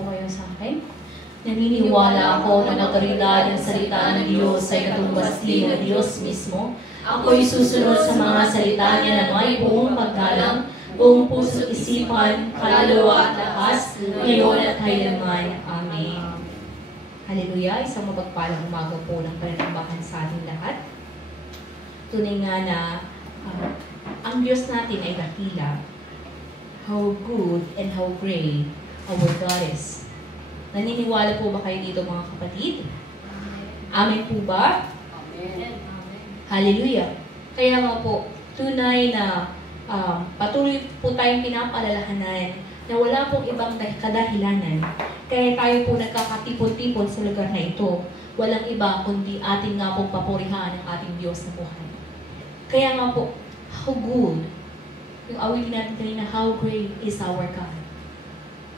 po kayo sa akin. Naniniwala ako na autoridad ng salita ng Diyos ay katumbas din ng Diyos mismo. Ako'y susunod sa mga salita niya na may buong paggalang, buong puso, isipan, kaluluwa at lakas, ngayon at kailanman. Amen. Hallelujah! Isang mapagpalang umaga po ng pananampakan sa ating lahat. Tunay nga na ang Diyos natin ay dakila. How good and how great our God is. Naniniwala po ba kayo dito mga kapatid? Amen po ba? Amen. Hallelujah. Kaya nga po, tunay na patuloy po tayong pinapaalalahanan na wala pong ibang kadahilanan. Kaya tayo po nagkakatipon-tipon sa lugar na ito. Walang iba kundi ating nga pong papurihan ng ating Diyos na buhay. Kaya nga po, how good. Yung awitin natin kanina, how great is our God.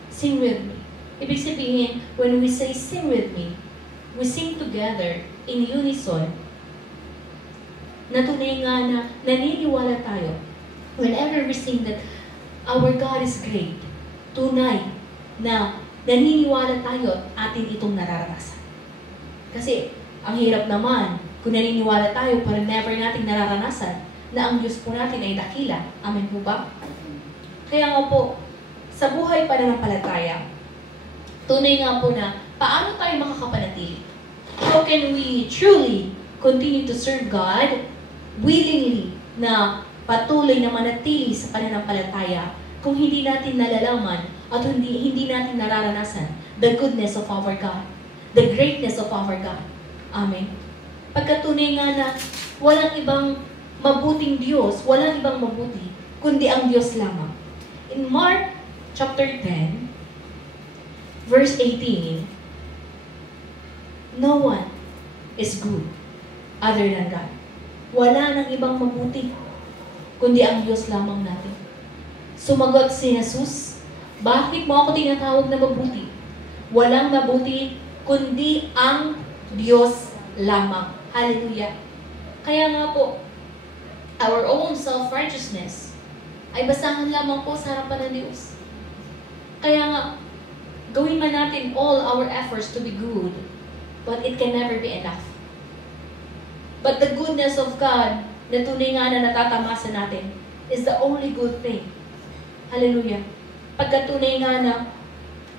Sing with me. Ibig sabihin, when we say sing with me, we sing together in unison. Na tunay nga na naniniwala tayo. Whenever we sing that our God is great, tunay na naniniwala tayo at atin itong nararanasan. Kasi ang hirap naman kung naniniwala tayo pero never nating nararanasan na ang Diyos po natin ay dakila. Amen po ba? Kaya nga po, sa buhay pananampalataya, tunay nga po na paano tayo makakapanatili? How can we truly continue to serve God willingly na patuloy na manatili sa pananampalataya kung hindi natin nalalaman at hindi natin nararanasan the goodness of our God, the greatness of our God. Amen. Pagkatunay nga na walang ibang mabuting Diyos, walang ibang mabuti, kundi ang Diyos lamang. In Mark chapter 10, verse 18, no one is good other than God. Wala nang ibang mabuti, kundi ang Diyos lamang natin. Sumagot si Jesus, bakit mo ako tinatawag na mabuti? Walang mabuti, kundi ang Diyos lamang. Hallelujah. Kaya nga po, our own self-righteousness ay basahan lamang po sa harapan ng Diyos. Kaya nga, gawin man natin all our efforts to be good, but it can never be enough. But the goodness of God, na tunay nga na natatamasa natin, is the only good thing. Hallelujah. Pagkatunay nga na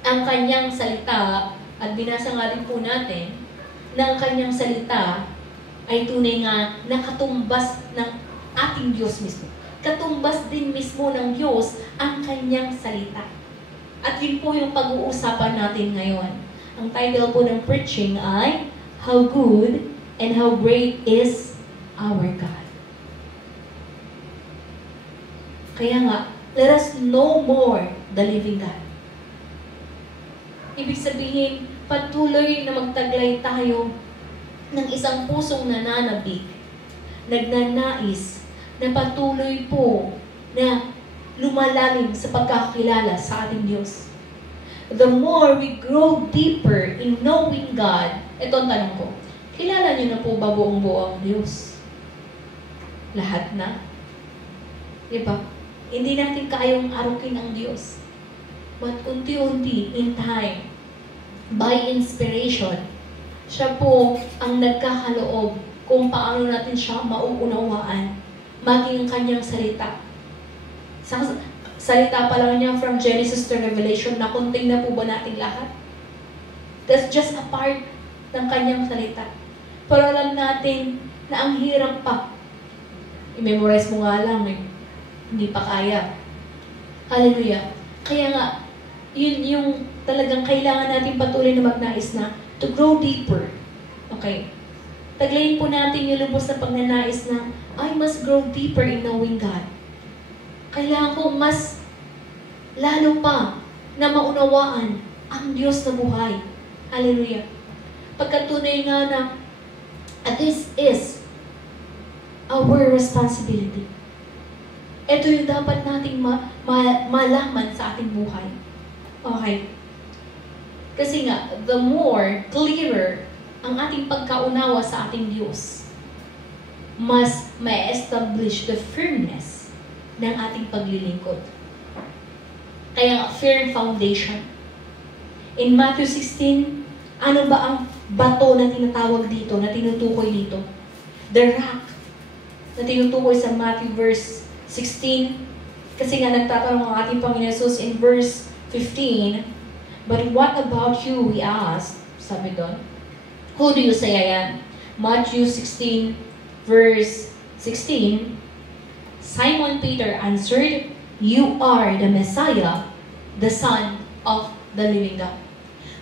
ang kanyang salita, at binasa nga din po natin, na ang kanyang salita ay tunay nga nakatumbas ng ating Diyos mismo. Katumbas din mismo ng Diyos ang kanyang salita. At yun po yung pag-uusapan natin ngayon. Ang title po ng preaching ay How Good and How Great is Our God. Kaya nga, let us know more the living God. Ibig sabihin, patuloy na magtaglay tayo ng isang pusong nananabik, nagnanais na patuloy po na lumalalim sa pagkakilala sa ating Diyos. The more we grow deeper in knowing God, ito ang tanong ko, kilala niyo na po ba buong-buo ang Diyos? Lahat na? Diba? Hindi natin kayang arukin ang Diyos. But unti-unti, in time, by inspiration, siya po ang nagkakaloob kung paano natin siya mauunawaan, maging ang kanyang salita. Sa salita pa lang niya from Genesis to Revelation, nakunting na po ba natin lahat? That's just a part ng kanyang salita. Pero alam natin na ang hirap pa. I-memorize mo nga lang eh. Hindi pa kaya. Hallelujah. Kaya nga, yun yung talagang kailangan natin patuloy na magnais na to grow deeper. Okay. Taglayin po natin yung lubos na pagnanais na I must grow deeper in knowing God. Kailangan ko mas lalo pa na maunawaan ang Diyos na buhay. Hallelujah. Pagkatunay nga na this is our responsibility. Ito yung dapat nating malaman sa ating buhay. Okay. Kasi nga, the more clearer ang ating pagkaunawa sa ating Diyos, mas ma-establish the firmness ng ating paglilingkod. Kaya firm foundation. In Matthew 16, ano ba ang bato na tinatawag dito, na tinutukoy dito? The rock na tinutukoy sa Matthew verse 16. Kasi nga nagtatanong ang ating Panginoon Jesus in verse 15, "But what about you?" we asked. Sabi doon, "Who do you say I am?" Matthew 16 verse 16, Simon Peter answered, "You are the Messiah, the Son of the living God."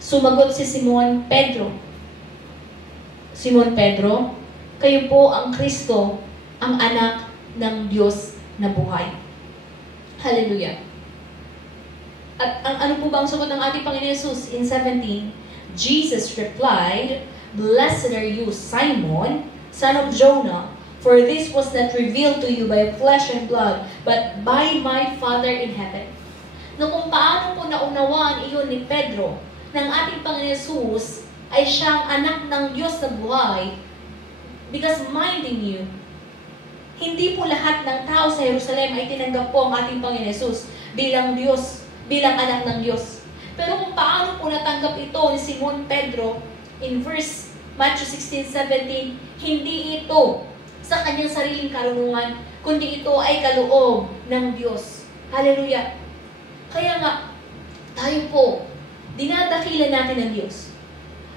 Sumagot si Simon Pedro, "Simon Pedro, kayo po ang Kristo, ang anak ng Diyos na buhay." Hallelujah. At ano po ba ang sagot ng ating Panginoon Jesus? In 17, Jesus replied, "Blessed are you, Simon, son of Jonah, for this was not revealed to you by flesh and blood, but by my Father in heaven." No, kung paano po naunawaan iyon ni Pedro, ng ating Panginoon Jesus ay siyang anak ng Diyos na buhay, because minding you, hindi po lahat ng tao sa Jerusalem ay tinanggap po ang ating Panginoon Jesus bilang Diyos, bilang anak ng Diyos. Pero kung paano po natanggap ito ni Simon Pedro, in verse Matthew 16:17, hindi ito sa kanyang sariling karunungan, kundi ito ay kaloob ng Diyos. Hallelujah. Kaya nga, tayo po, dinadakilan natin ng Diyos.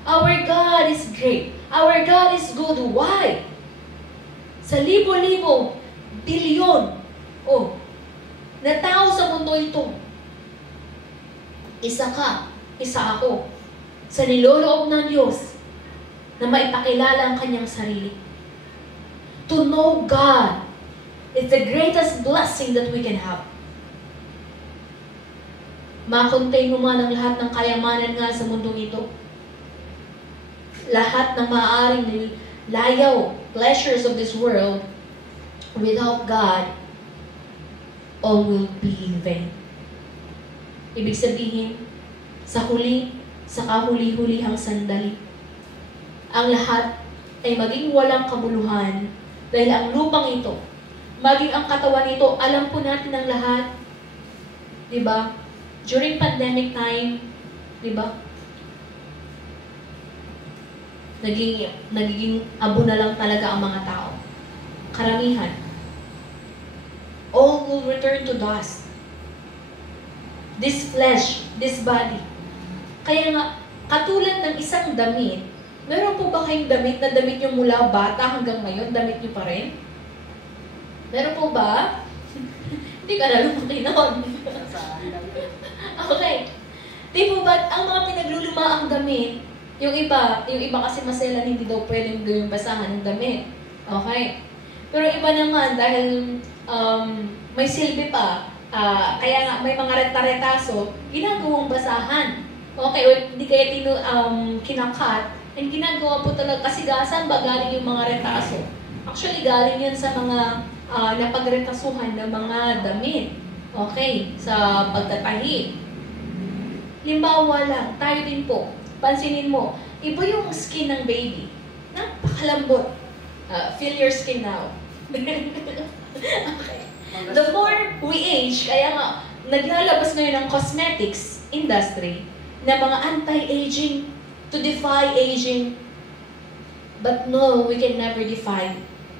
Our God is great. Our God is good. Why? Sa libo-libo, bilyon, na tao sa mundo ito, isa ka, isa ako, sa niloloob ng Diyos na maipakilala ang kanyang sarili. To know God is the greatest blessing that we can have. Makontain mo man ang lahat ng kayamanan nga sa mundong ito. Lahat ng maaaring layaw, pleasures of this world, without God, all will be in vain. Ibig sabihin, sa kahuli-hulihang sandali, ang lahat ay maging walang kabuluhan dahil ang lupang ito, maging ang katawan nito, alam po natin ang lahat. Diba? During pandemic time, diba? Nagiging abo na lang talaga ang mga tao. Karamihan. All will return to dust. This flesh, this body. Kaya nga, katulad ng isang damit, meron po ba kayong damit na damit nyo mula bata hanggang ngayon, damit nyo pa rin? Meron po ba? Hindi ka na lumaki noon. Okay. Di po ba, ang mga pinaglulumaang damit, yung iba kasi maselan, hindi daw pwedeng gawing basahan ng damit. Okay. Pero iba naman, dahil may silbi pa, kaya nga may mga reta-retaso, ginagawang basahan. Okay, o hindi kaya kinakat, and ginagawa po talaga, kasi saan ba galing yung mga retaso? Actually, galing yan sa mga napagretasuhan ng mga damit. Okay, sa pagtatahi. Limbawa lang, tayo din po, pansinin mo, iba yung skin ng baby. Napakalambot. Feel your skin now. Okay. The more we age, kaya nga, naglalabas ngayon ng cosmetics industry na mga anti-aging, to defy aging. But no, we can never defy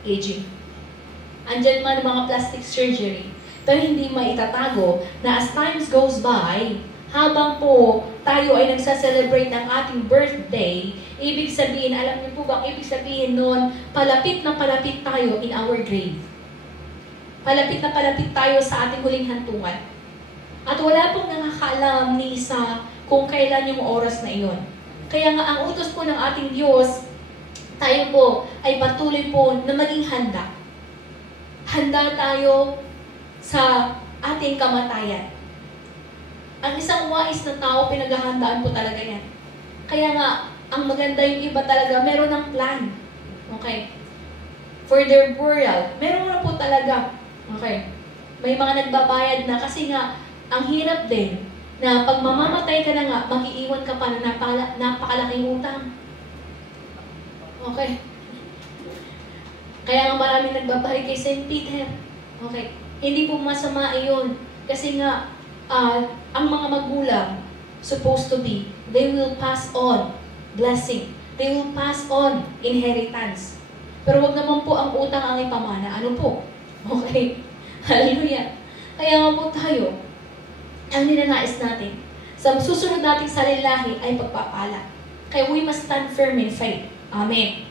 aging. Andyan man mga plastic surgery, pero hindi maitatago na as times goes by, habang po tayo ay nagsaselebrate ng ating birthday, ibig sabihin, alam niyo po ba, ibig sabihin nun, palapit na palapit tayo in our grave. Palapit na palapit tayo sa ating huling hantungan. At wala pong nakakaalam ni isa kung kailan yung oras na iyon. Kaya nga, ang utos po ng ating Diyos, tayo po ay patuloy po na maging handa. Handa tayo sa ating kamatayan. Ang isang wais na tao, pinaghahandaan po talaga yan. Kaya nga, ang maganda yung iba talaga, meron ng plan. Okay? For their burial, meron na po talaga. Okay? May mga nagbabayad na kasi nga, ang hirap din na pag mamamatay ka na nga, mag-iiwan ka pa na napakalaking utang. Okay? Kaya nga marami nagbabahay kay St. Peter. Okay? Hindi po masama iyon. Kasi nga, ang mga magulang, supposed to be. They will pass on blessing. They will pass on inheritance. Pero wag naman po ang utang ang ipamana. Ano po? Okay. Hallelujah. Kaya nga po tayo, ang ninanais natin, sa susunod nating salilahi ay pagpapala. Kaya we must stand firm in faith. Amen.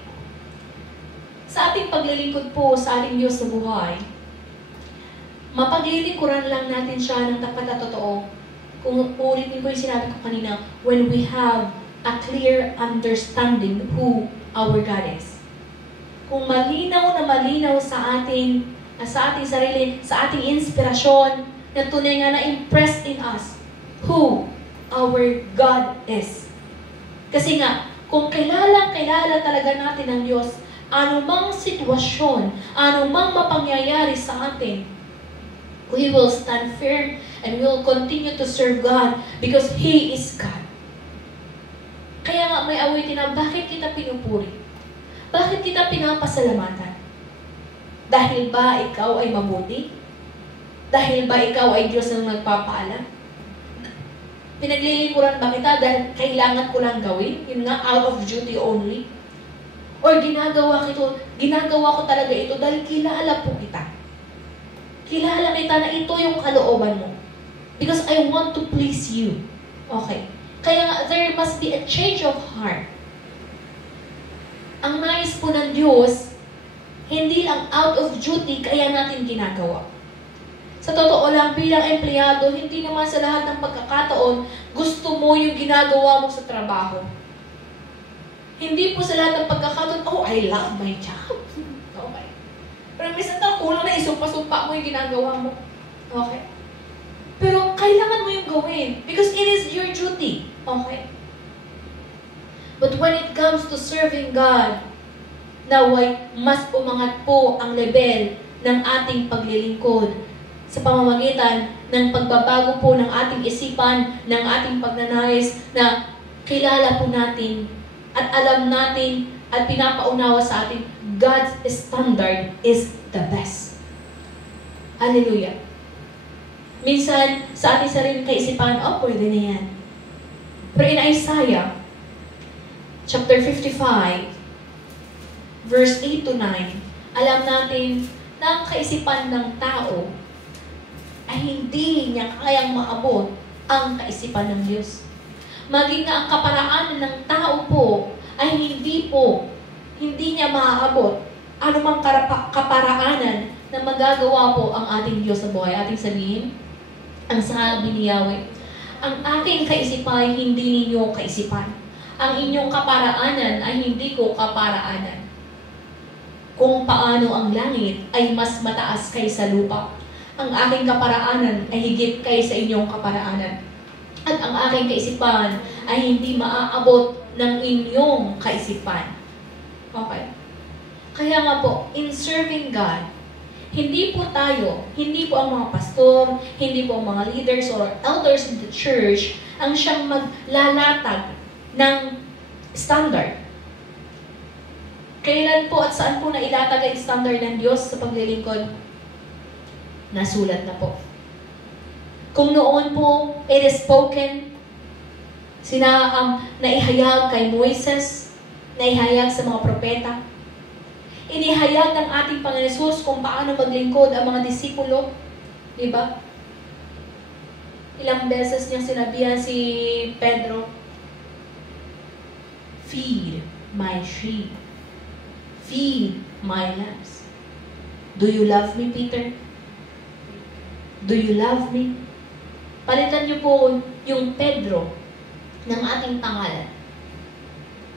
Sa ating paglilingkod po sa ating Diyos sa buhay, mapaglilingkuran lang natin siya ng tapat at totoo. Kung ulitin ko yung sinabi ko kanina, when we have a clear understanding who our God is. Kung malinaw na malinaw sa ating sarili, sa ating inspirasyon, na tunay nga na-impress in us who our God is. Kasi nga, kung kilala talaga natin ang Diyos, anumang sitwasyon, anumang mapangyayari sa atin, we will stand firm and we will continue to serve God because He is God. Kaya nga may awitin na, bakit kita pinupuri? Bakit kita pinapasalamatan? Dahil ba ikaw ay mabuti? Dahil ba ikaw ay Diyos na nagpapaalam? Pinaglilingkuran ba kita dahil kailangan ko lang gawin? Yun nga, out of duty only? Or ginagawa ko talaga ito dahil kilala po kita. Kilala kita na ito yung kalooban mo. Because I want to please you. Okay. Kaya nga, there must be a change of heart. Ang nais po ng Diyos, hindi lang out of duty kaya natin ginagawa. Sa totoo lang, bilang empleyado, hindi naman sa lahat ng pagkakataon, gusto mo yung ginagawa mo sa trabaho. Hindi po sa lahat ng pagkakataon, oh, I love my job. Okay. Pero minsan kulang na isumpa-sumpa mo yung ginagawa mo. Okay. Pero kailangan mo yung gawin because it is your duty. Okay? But when it comes to serving God, naway mas umangat po ang level ng ating paglilingkod sa pamamagitan ng pagbabago po ng ating isipan, ng ating pagnanais na kilala po natin at alam natin at pinapaunawa sa atin, God's standard is the best. Hallelujah. Minsan, sa ating sariling kaisipan, oh, pwede na yan. Pero in Isaiah, chapter 55, verse 8 to 9, alam natin na ang kaisipan ng tao ay hindi niya kayang maabot ang kaisipan ng Diyos. Maging nga ang kaparaanan ng tao po ay hindi niya maaabot anumang kaparaanan na magagawa po ang ating Diyos sa buhay. Ating sabihin, ang sabi ni Yahweh, ang aking kaisipan ay hindi ninyo kaisipan. Ang inyong kaparaanan ay hindi ko kaparaanan. Kung paano ang langit ay mas mataas kaysa lupa, ang aking kaparaanan ay higit kaysa inyong kaparaanan. At ang aking kaisipan ay hindi maaabot ng inyong kaisipan. Okay. Kaya nga po, in serving God, hindi po ang mga pastor, hindi po ang mga leaders or elders in the church ang siyang maglalatag ng standard. Kailan po at saan po na ilatag ang standard ng Diyos sa paglilingkod? Nasulat na po. Kung noon po, it is spoken, naihayag kay Moises, naihayag sa mga propeta, inihayag ng ating Panginoon Jesus kung paano maglingkod ang mga disipulo. Diba? Ilang beses niyang sinabihan si Pedro, feed my sheep. Feed my lambs. Do you love me, Peter? Do you love me? Palitan niyo po yung Pedro ng ating pangalan.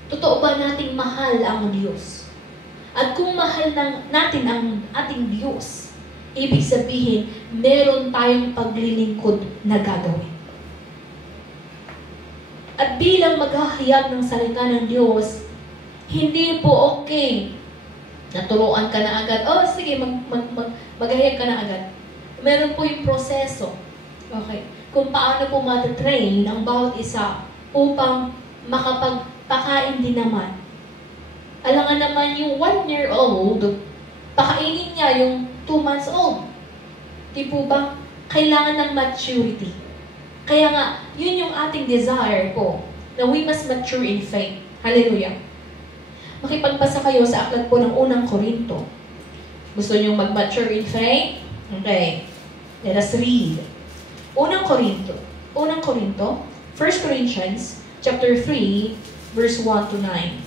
Totoo ba nating mahal ang Diyos? At kung mahal natin ang ating Diyos, ibig sabihin, meron tayong paglilingkod na gagawin. At bilang maghahayag ng salita ng Diyos, hindi po okay. Naturuan ka na agad. Oh, sige, maghahayag ka na agad. Meron po yung proseso. Okay. Kung paano po matatrain ang bawat isa upang makapagpakain din naman. Alangan naman yung 1-year-old, pakainin niya yung 2 months old. Di po ba? Kailangan ng maturity. Kaya nga, yun yung ating desire po, na we must mature in faith. Hallelujah. Makipagbasa kayo sa aklat po ng unang Korinto. Gusto nyo mag-mature in faith? Okay. Let us read. Unang Korinto, 1 Corinthians chapter 3, verse 1 to 9.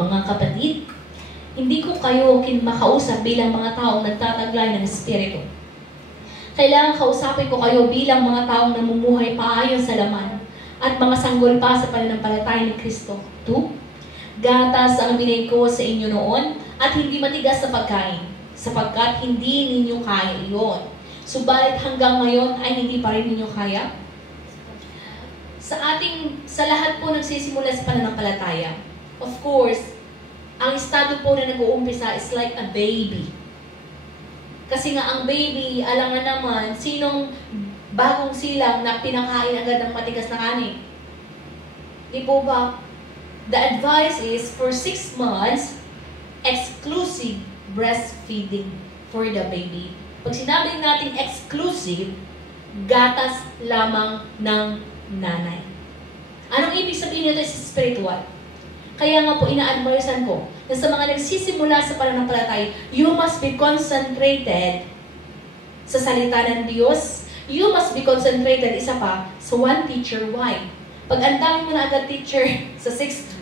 Mga kapatid, hindi ko kayo makausap bilang mga taong nagtataglay ng Espiritu. Kailangan kausapin ko kayo bilang mga taong namumuhay paayon sa laman at mga sanggol pa sa pananampalataya ni Kristo. 2. Gatas ang binigay ko sa inyo noon at hindi matigas sa pagkain, sapagkat hindi ninyo kaya iyon. Subalit hanggang ngayon ay hindi pa rin ninyo kaya. Sa lahat po nagsisimula sa pananampalataya, of course, ang estado po na nag-uumpisa is like a baby. Kasi nga ang baby, alangan naman, sinong bagong silang na pinakain agad ng matigas na kanin? Di po ba? The advice is for 6 months, exclusive breastfeeding for the baby. Pag sinabi natin exclusive, gatas lamang ng nanay. Anong ibig sabihin nito is spiritual? Kaya nga po ina-advisean ko na sa mga nagsisimula sa pananampalataya, you must be concentrated sa salita ng Diyos. You must be concentrated, isa pa, sa one teacher. Why? Pag ang dami mo na agad teacher sa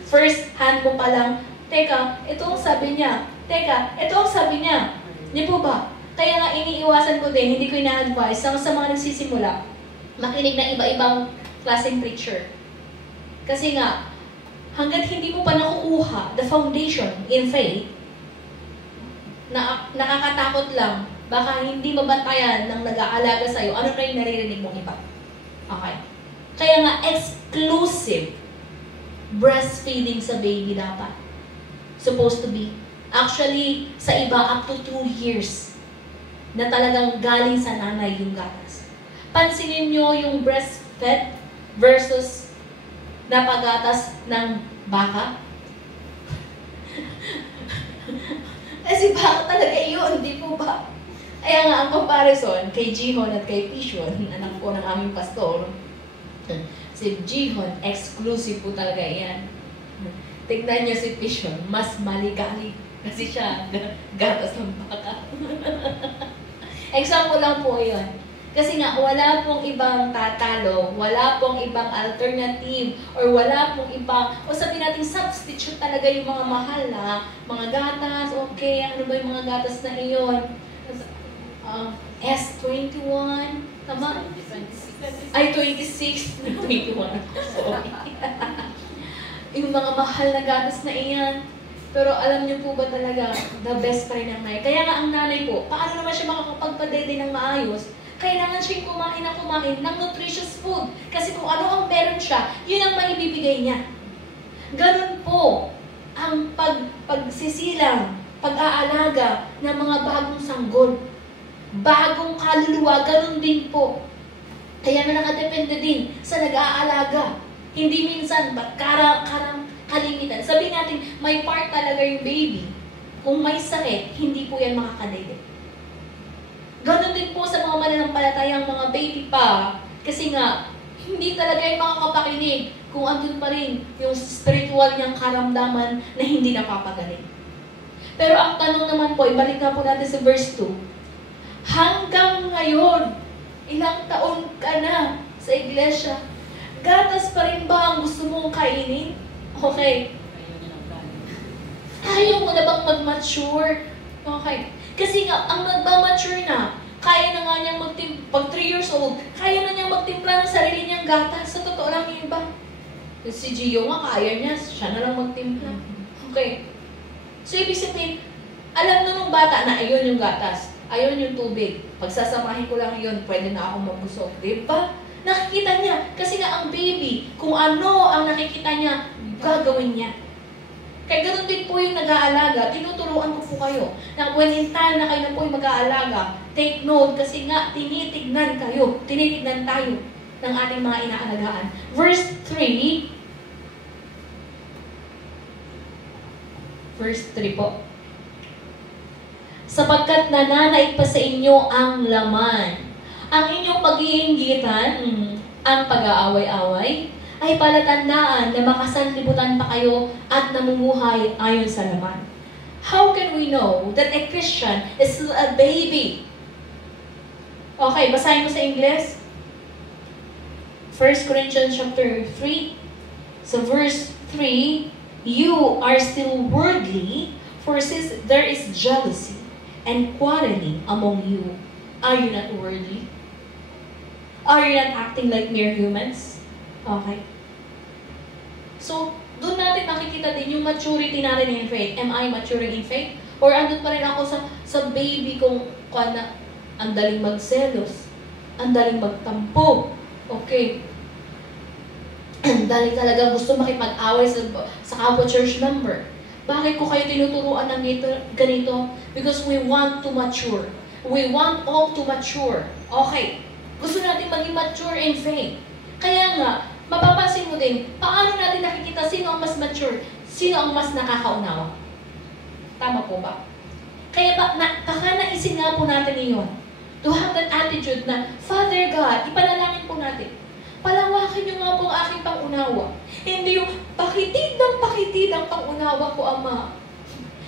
first hand mo pa lang, teka, ito ang sabi niya. Teka, ito ang sabi niya. Di po ba? Kaya nga iniiwasan ko din, hindi ko ina-advise sa mga nagsisimula, makinig na iba-ibang klaseng preacher. Kasi nga, hanggat hindi mo pa nakukuha the foundation in faith, nakakatakot lang, baka hindi mabantayan ng nag-aalaga sa'yo, ano na yung naririnig mong iba. Okay. Kaya nga, exclusive breastfeeding sa baby dapat. Supposed to be. Actually, sa iba, up to 2 years na talagang galing sa nanay yung gatas. Pansinin nyo yung breastfed versus napagatas ng baka. Kasi baka talaga yun, di po ba? Kaya nga ang comparison kay Jihon at kay Pishon, anak po ng aming pastor, si Jihon, exclusive po talaga yan. Tignan niyo si Pishon, mas maligali kasi siya gatas ng baka. Example lang po yun. Kasi nga, wala pong ibang tatalo, wala pong ibang alternative, or wala pong ibang, o sabihin natin, substitute talaga yung mga mahal na, mga gatas, okay, ano ba yung mga gatas na iyon? S21, tama? Ay, 26, 21, sorry. Yung mga mahal na gatas na iyan. Pero alam niyo po ba talaga, the best pa rin ang nanay. Kaya nga ang nanay po, paano naman siya makakapagpadede ng maayos? Kailangan siyang kumain ng nutritious food. Kasi kung ano ang meron siya, yun ang maibibigay niya. Ganun po ang pagsisilang, pag-aalaga ng mga bagong sanggol. Bagong kaluluwa, ganun din po. Kaya na nakadepende din sa nag-aalaga. Hindi minsan, kalimitan. Sabihin natin, may part talaga yung baby. Kung may sakit, hindi po yan makakadede. Ganon din po sa mga mananampalatayang mga baby pa. Kasi nga, hindi talaga yung makakapakinig kung andun pa rin yung spiritual niyang karamdaman na hindi napapagaling. Pero ang tanong naman po, ibalik na po natin sa verse 2. Hanggang ngayon, ilang taon ka na sa iglesia, gatas pa rin ba ang gusto mong kainin? Okay. Ayaw mo na bang mag-mature? Okay. Kasi nga, ang nagmamature na, kaya na nga niyang pag 3 years old, kaya na niyang magtimpla ng sarili niyang gatas. Sa totoo lang yung iba. Si Gio nga, kaya niya, siya na lang magtimpla. Okay. So, ibig sabihin, alam na nung bata na ayun yung gatas, ayun yung tubig. Pagsasamahin ko lang yun, pwede na ako mabusog. Diba? Nakikita niya. Kasi nga ang baby, kung ano ang nakikita niya, gagawin niya. Kaya ganoon din po yung nag-aalaga, tinuturuan ko po kayo na when in time na kayo na po yung mag-aalaga, take note kasi nga tinitignan tayo ng ating mga inaalagaan. Verse 3 po. Sapagkat nananaig pa sa inyo ang laman. Ang inyong pag-iinggitan, ang pag-aaway-away, ay palatandaan na makasanlibutan pa kayo at namumuhay ayon sa laman. How can we know that a Christian is still a baby? Okay, basahin mo sa English. 1 Corinthians chapter 3, so verse 3, you are still worldly, for since there is jealousy and quarreling among you, are you not worldly? Are you not acting like mere humans? Okay. So, doon natin makikita din yung maturity natin in faith. Am I maturing in faith? Or andun pa rin ako sa baby kong na ang daling magselos, ang daling magtampo. Okay. Ang daling talaga gusto makipag-away sa kapwa church member. Bakit ko kayo tinuturuan ng ganito? Because we want to mature. We want all to mature. Okay. Gusto natin maging mature in faith. Kaya nga, mapapansin mo din, paano natin nakikita sino ang mas mature, sino ang mas nakakaunawa. Tama po ba? Kaya baka naisin nga po natin iyon. To have that attitude na, Father God, ipanalangin po natin. Palawakin niyo nga po ang aking pangunawa. Hindi yung pakitid ang pangunawa ko, Ama.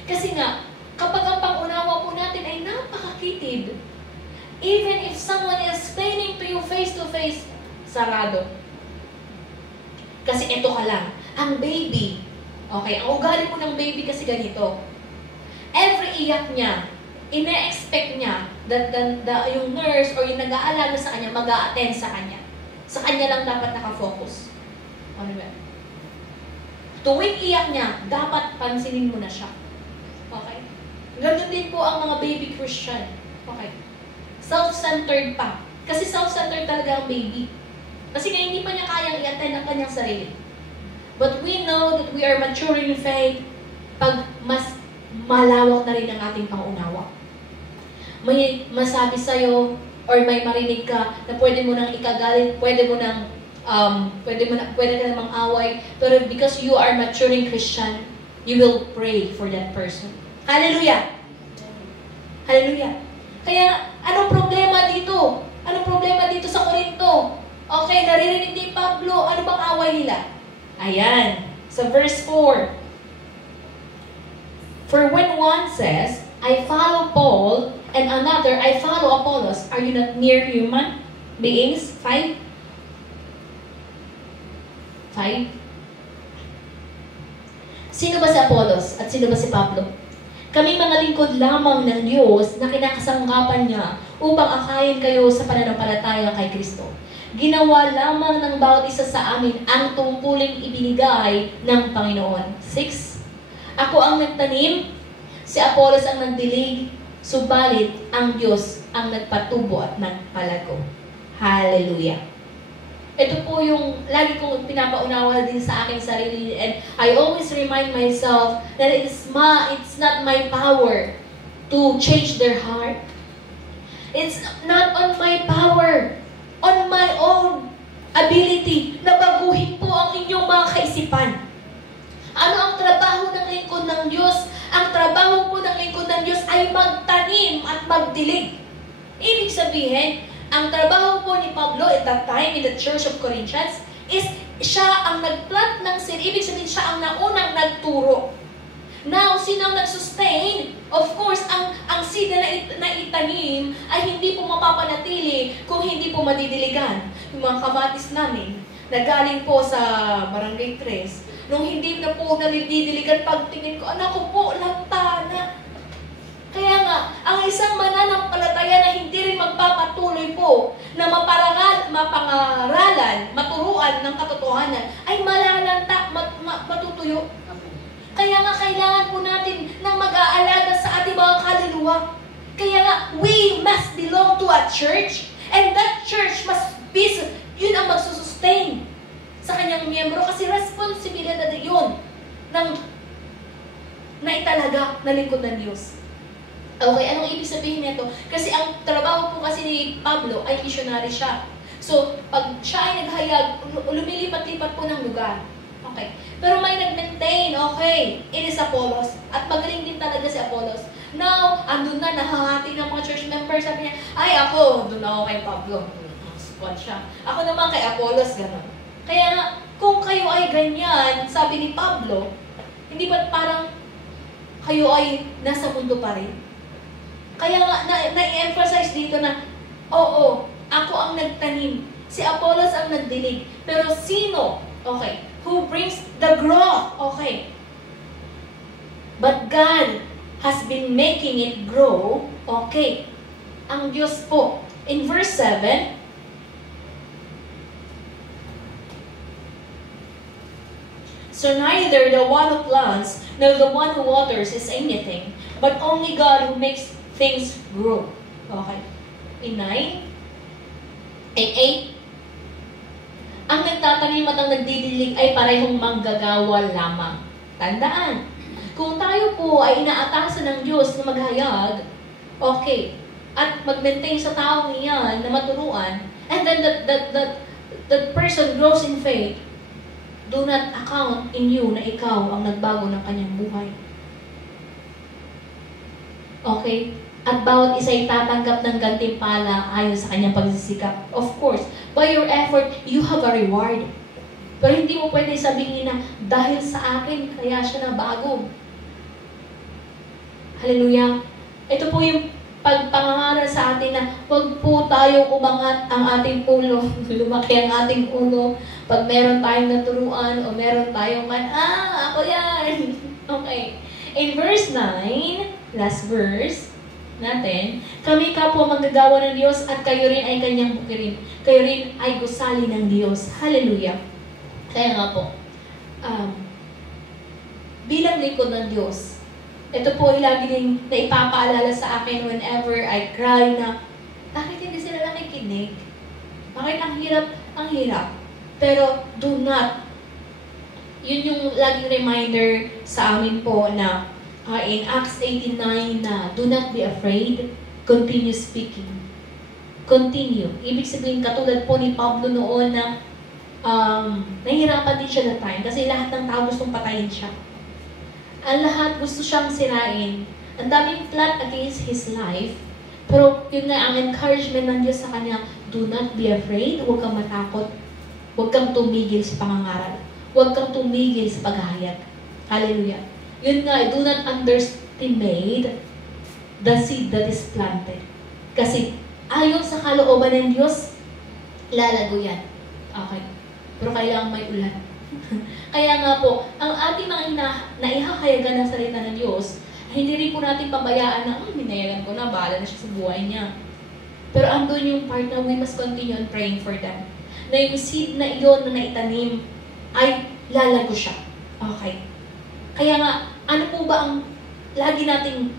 Kasi nga, kapag ang pangunawa po natin ay napakakitid, even if someone is explaining to you face to face, sarado. Kasi ito ka lang, ang baby, okay, ang ugali mo ng baby kasi ganito. Every iyak niya, ina-expect niya that yung nurse or yung nag-aalaga sa kanya, mag-a-attend sa kanya. Sa kanya lang dapat nakafocus. Ano ba? Tuwing iyak niya, dapat pansinin mo na siya. Okay? Ganun din po ang mga baby Christian. Okay? Self-centered pa. Kasi self-centered talaga ang baby. Kasi nga hindi pa niya kayang i-attend ang kanyang sarili. But we know that we are maturing in faith pag mas malawak na rin ang ating pangunawa. May masabi sa'yo or may marinig ka na pwede mo nang ikagalit, pwede ka namang away, pero because you are maturing Christian, you will pray for that person. Hallelujah! Hallelujah! Kaya, anong problema dito? Anong problema dito sa Corinto? Okay, naririnig ni Pablo, ano bang away nila? Ayan, sa verse 4. For when one says, I follow Paul, and another, I follow Apollos, are you not mere human beings? 5? Sino ba si Apollos at sino ba si Pablo? Kami mga lingkod lamang ng Diyos na kinakasangkapan niya upang akayin kayo sa pananampalataya kay Kristo. Ginawa lamang ng bawat isa sa amin ang tungkuling ibinigay ng Panginoon. 6. Ako ang nagtanim, si Apollos ang nagdilig, subalit ang Diyos ang nagpatubo at nagpalago. Hallelujah! Ito po yung lagi kong pinapaunawa din sa aking sarili, and I always remind myself that it's not my power to change their heart. It's not on my power, on my own ability na baguhin po ang inyong mga kaisipan. Ano ang trabaho ng lingkod ng Diyos? Ang trabaho po ng lingkod ng Diyos ay magtanim at magdilig. Ibig sabihin, ang trabaho po ni Pablo at that time in the Church of Corinthians is siya ang nagplant ng seed. Ibig sabihin, siya ang naunang nagturo. Now, sino ang nag-sustain? Of course, ang seed na itanim ay hindi po mapapanatili kung hindi po madidiligan. Yung mga kamatis namin, na galing po sa Barangay 3, nung hindi na po nalididiligan, pagtingin ko, anak ko po, lanta na. Kaya nga, ang isang mananampalataya na hindi rin magpapatuloy po na mapangaralan, maturuan ng katotohanan, ay malalanta, matutuyo. Kaya nga, kailangan po natin ng mag-aalaga sa ating mga kaluluwa. Kaya nga, we must belong to a church, and that church must be, yun ang magsusustain sa kanyang miyembro, kasi responsibilidad yun ng naitalaga na lingkod ng Diyos. Okay, anong ibig sabihin nito? Kasi ang trabaho po kasi ni Pablo ay missionary siya. So, pag siya ay naghayag, lumilipat-lipat po ng lugar. Okay. Pero may nag-maintain, okay, it is Apollos. At magaling din talaga si Apollos. Now, andun na, nahahati ng mga church members. Sabi niya, ay ako, doon ako kay Pablo. Squad siya. Ako naman kay Apollos, gano'n. Kaya, kung kayo ay ganyan, sabi ni Pablo, hindi ba parang kayo ay nasa mundo pa rin? Kaya nga, na-emphasize dito na, oo, ako ang nagtanim. Si Apollos ang nagdilig. Pero sino? Okay. Who brings the growth? Okay. But God has been making it grow. Okay. Ang Diyos po. In verse 7, so neither the one who plants nor the one who waters is anything, but only God who makes things grow. Okay. In 9, in 8, ang nagtatanim at ang nagdidilig ay parehong manggagawa lamang. Tandaan, kung tayo po ay inaatasan ng Diyos na maghayag, okay, at mag-maintain sa taong iyan na maturuan, and then that person grows in faith, do not account in you na ikaw ang nagbago ng kanyang buhay. Okay? At bawat isa ay tatanggap ng gantimpala ayon sa kanyang pagsisikap. Of course, by your effort, you have a reward. Pero hindi mo pwede sabihin na, dahil sa akin, kaya siya nabago. Hallelujah. Ito po yung pagpangangaral sa atin na huwag po tayong umangat ang ating ulo. Lumaki ang ating ulo. Pag meron tayong naturuan o meron tayong ako yan. Okay. In verse 9, last verse natin, kami kapwa manggagawa ng Diyos at kayo rin ay kanyang bukirin. Kayo rin ay gusali ng Diyos. Hallelujah. Kaya nga po, bilang lingkod ng Diyos, ito po ay lagi din na ipapaalala sa akin whenever I cry na, bakit hindi sila nakikinig? Bakit ang hirap? Ang hirap. Pero do not. Yun yung laging reminder sa amin po na in Acts 89 na, do not be afraid, continue speaking. Continue. Ibig sabihin, katulad po ni Pablo noon na nahihirapan din siya that time kasi lahat ng tao gustong patayin siya. Ang lahat gusto siyang sirain. Ang daming plot against his life. Pero yun nga, ang encouragement ng Diyos sa kanya, do not be afraid, huwag kang matakot. Huwag kang tumigil sa pangangaral. Huwag kang tumigil sa paghahayag. Hallelujah. Yun nga, do not underestimate the seed that is planted. Kasi ayon sa kalooban ng Diyos, lalago yan. Okay. Pero kailangan may ulan. Kaya nga po, ang ating mga naihahayagan ng salita ng Diyos, hindi rin po natin pabayaan na, hinayagan ko na, bahala na siya sa buhay niya. Pero andun yung part na we must continue on praying for them. Na yung seed na iyon na naitanim, ay lalago siya. Okay. Kaya nga, ano po ba ang lagi nating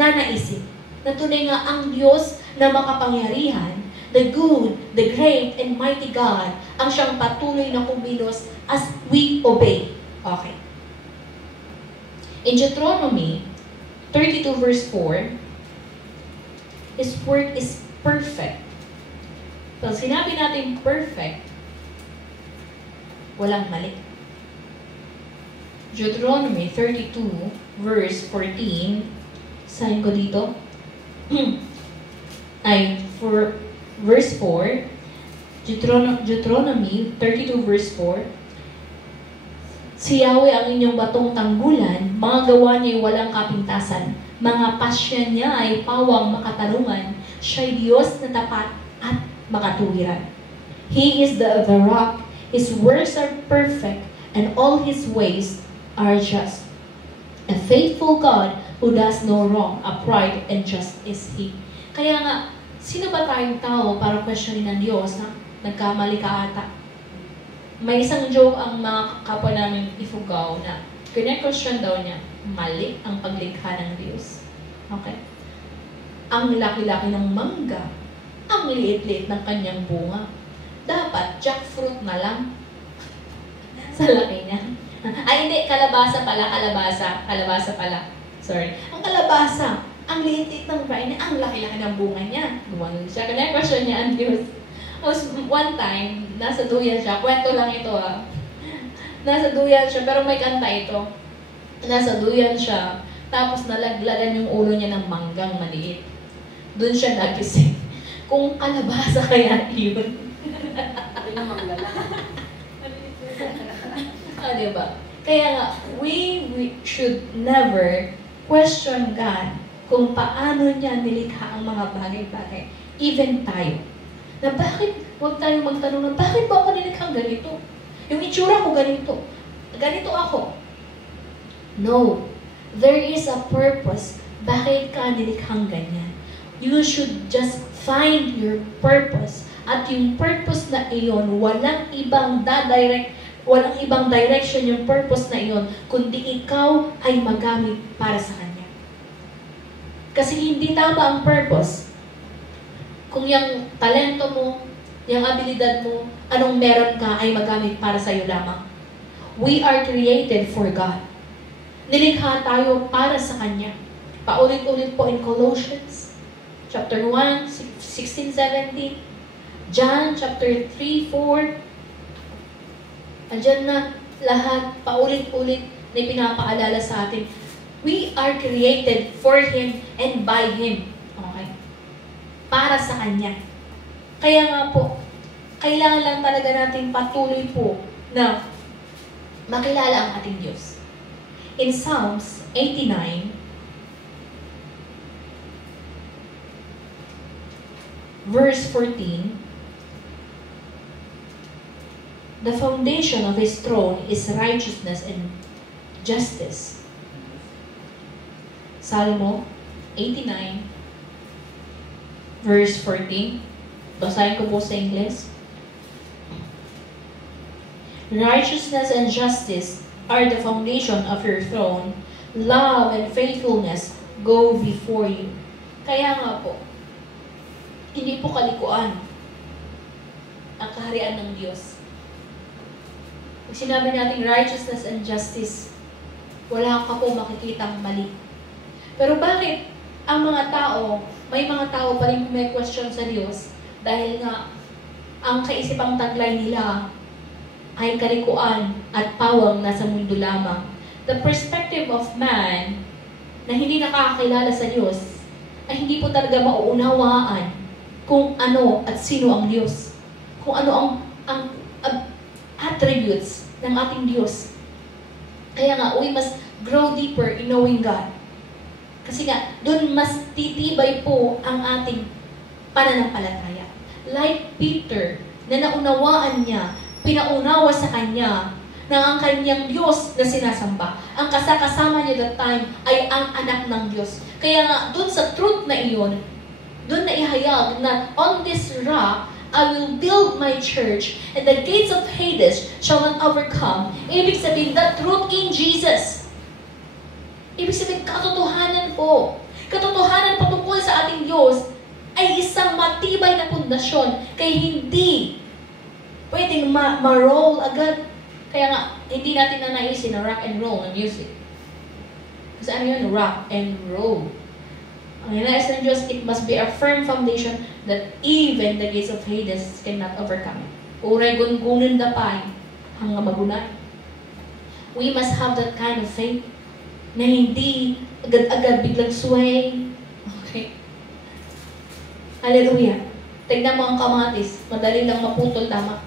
nanaisin? Na tunay nga ang Diyos na makapangyarihan, the good, the great, and mighty God, ang siyang patuloy na kumilos as we obey. Okay. In Deuteronomy 32 verse 4, His word is perfect. So, sinabi natin perfect, walang mali. Deuteronomy 32 verse 14, sahin ko dito, for verse 4, Deuteronomy 32 verse 4, si Yahweh ang inyong batong tanggulan, mga gawa niya ay walang kapintasan, mga pasya niya ay pawang makatarungan, siya'y Diyos na tapat at makatuwiran. He is the rock, His works are perfect, and all His ways are just. A faithful God who does no wrong, upright and just is He. Kaya nga, sino ba tayong tao para questionin ng Diyos na nagkamali ka ata? May isang joke ang mga kapwa namin ifugaw na kine-question daw niya, mali ang paglikha ng Diyos. Okay? Ang laki-laki ng mangga, ang liit-liit ng kanyang bunga. Dapat jackfruit na lang sa laki niya. Ay hindi, kalabasa pala. Sorry. Ang kalabasa, Ang liit ng brain niya, ang laki-laki ng bunga niya. Gumanon siya. Kanya question niya ang Diyos. One time, nasa duyan siya. Kwento lang ito Nasa duyan siya, pero may kanta ito. Nasa duyan siya, tapos nalaglagan yung ulo niya ng manggang maliit. Doon siya nagising. Kung kalabasa kaya yun. Ano yung manggala? Diba? Kaya nga, we should never question God kung paano niya nilikha ang mga bagay-bagay. Even tayo. Na bakit, huwag tayo magtanong na, bakit ba ako nilikhang ganito? Yung itsura ko ganito. Ganito ako. No. There is a purpose. Bakit ka nilikhang ganyan? You should just find your purpose. At yung purpose na iyon, walang ibang direction yung purpose na iyon, kundi ikaw ay magamit para sa Kanya. Kasi hindi tama ang purpose kung yung talento mo, yung abilidad mo, anong meron ka ay magamit para sa iyo lamang. We are created for God. Nilikha tayo para sa Kanya. Paulit-ulit po in Colossians chapter 1, 16, 17, John chapter 3, 4. Andyan na lahat, paulit-ulit na pinapaalala sa atin. We are created for Him and by Him. Okay? Para sa Kanya. Kaya nga po, kailangan lang talaga natin patuloy po na makilala ang ating Diyos. In Psalms 89, verse 14, the foundation of His throne is righteousness and justice. Salmo 89, verse 14. Basahin ko po sa English. Righteousness and justice are the foundation of your throne. Love and faithfulness go before you. Kaya nga po, hindi po kalikuan ang kaharian ng Diyos. Pag sinabi natin righteousness and justice, wala ka po makikitang mali. Pero bakit ang mga tao, may mga tao pa rin may question sa Diyos dahil nga ang kaisipang taglay nila ay kalikuan at pawang nasa mundo lamang. The perspective of man na hindi nakakakilala sa Diyos ay hindi po talaga mauunawaan kung ano at sino ang Diyos. Kung ano ang attributes ng ating Diyos. Kaya nga, we must grow deeper in knowing God. Kasi nga, doon mas titibay po ang ating pananampalataya. Like Peter, na naunawaan niya, pinaunawa sa kanya na ang kanyang Diyos na sinasamba. Ang kasama niya that time ay ang anak ng Diyos. Kaya nga, doon sa truth na iyon, doon na ihayag na on this rock, I will build my church and the gates of Hades shall not overcome. Ibig sabihin, the truth in Jesus. Ibig sabihin, katotohanan po. Katotohanan patungkol sa ating Diyos ay isang matibay na pundasyon. Kaya hindi pwedeng ma-roll agad. Kaya nga, hindi natin na naisin na rock and roll ng music. Kasi ano yun? Rock and roll. Ang inayos ng Diyos, it must be a firm foundation that even the gates of Hades cannot overcome it. Uray gungunin dapay hanggang magunay. We must have that kind of faith na hindi agad-agad biglang sway. Okay. Hallelujah. Tignan mo ang kamatis. Madali lang maputol, tama.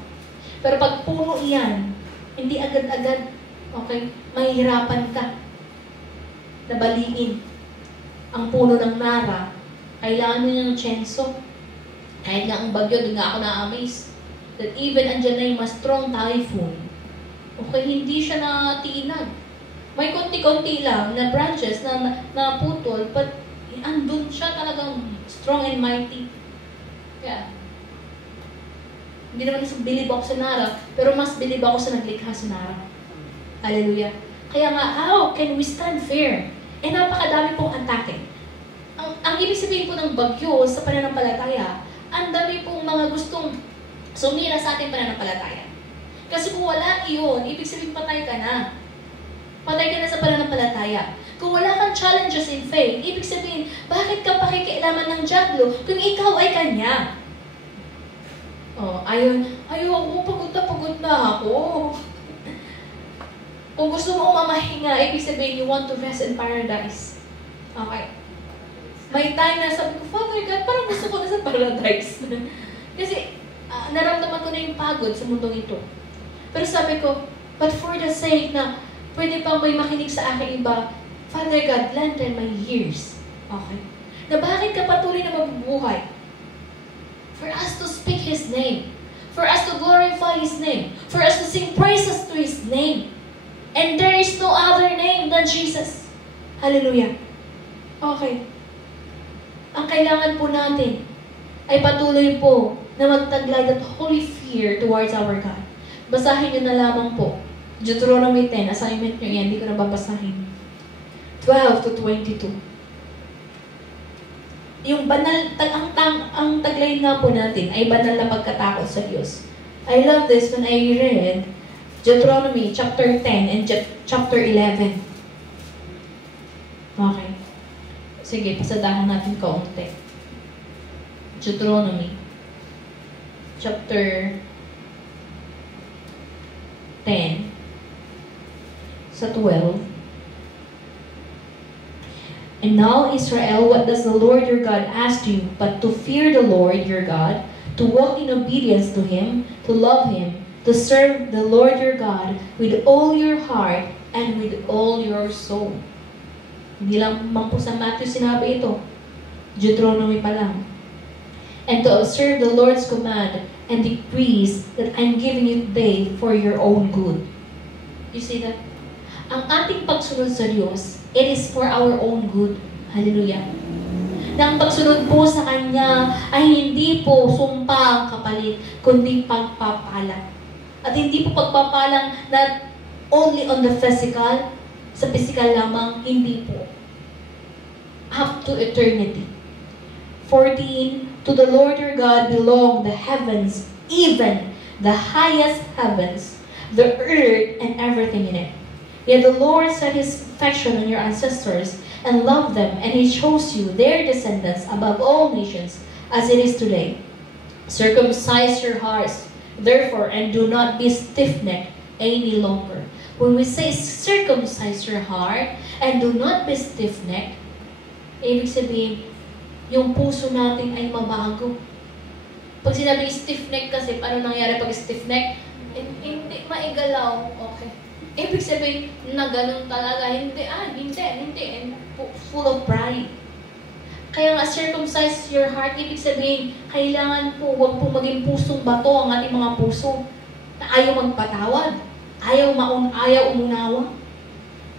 Pero pag puno iyan, hindi agad-agad, okay, mahihirapan ka na baliin ang puno ng nara. Kailangan mo ng tsenso. Kahit nga ang bagyo, doon nga ako na-amaze. That even andyan na yung mas strong typhoon. Okay, hindi siya natiinag. May konti-konti lang na branches na naputol, but andun siya talagang strong and mighty. Kaya, hindi naman bilib ako sa nara, pero mas bilib ako sa naglikha sa nara. Hallelujah. Kaya nga, how can we stand fear? Eh, napakadami pong atake. Ang ibig sabihin po ng bagyo sa pananampalataya, ang dami pong mga gustong sumira sa ating pananampalataya. Kasi kung wala iyon, ibig sabihin patay ka na. Patay ka na sa pananampalataya. Kung wala kang challenges in faith, ibig sabihin, bakit ka pakikialaman ng diablo kung ikaw ay kanya? Ayoko, pagod na ako. Kung gusto mo mamahinga, ibig sabihin, you want to rest in paradise. Okay. May time na sabi ko, Father God, parang gusto ko na sa paradise. Kasi, naramdaman ko na yung pagod sa mundong ito. Pero sabi ko, but for the sake na pwede pang may makinig sa aking iba, Father God, lengthen my years. Okay. Na bakit ka patuloy na mabubuhay? For us to speak His name. For us to glorify His name. For us to sing praises to His name. And there is no other name than Jesus. Hallelujah. Okay. Ang kailangan po natin ay patuloy po na magtaglay that holy fear towards our God. Basahin nyo na lamang po. Deuteronomy 10, assignment nyo yan, hindi ko na babasahin. 12 to 22. Yung banal, ang taglay nga po natin ay banal na pagkatakot sa Diyos. I love this when I read Deuteronomy chapter 10 and chapter 11. Okay. Sige, pasadahan natin kaunti. Deuteronomy chapter 10 sa 12. And now, Israel, what does the Lord your God ask you but to fear the Lord your God, to walk in obedience to Him, to love Him, to serve the Lord your God with all your heart and with all your soul. Hindi lang po sa Matthew sinabi ito. Deuteronomy pa lang. And to observe the Lord's command and decrees that I'm giving you today for your own good. You see that? Ang ating pagsunod sa Diyos, it is for our own good. Hallelujah. Na ang pagsunod po sa Kanya ay hindi po sumpa ang kapalit, kundi pagpapala. At hindi po pagpapalang not only on the physical, sa physical lamang, hindi po. Up to eternity. 14, to the Lord your God belong the heavens, even the highest heavens, the earth, and everything in it. Yet the Lord set His affection on your ancestors and loved them, and He chose you, their descendants, above all nations, as it is today. Circumcise your hearts, therefore, and do not be stiff-necked any longer. When we say circumcise your heart and do not be stiff-necked, ibig sabihin, yung puso natin ay mabago. Pag sinabi stiff-neck kasi, paano nangyari pag stiff-neck? Hindi maigalaw. Okay. Ibig sabihin na ganun talaga. Hindi. And full of pride. Kaya nga, circumcise your heart, ibig sabihin, kailangan po, huwag po maging pusong bato ang ating mga puso na ayaw magpatawad, ayaw umunawa.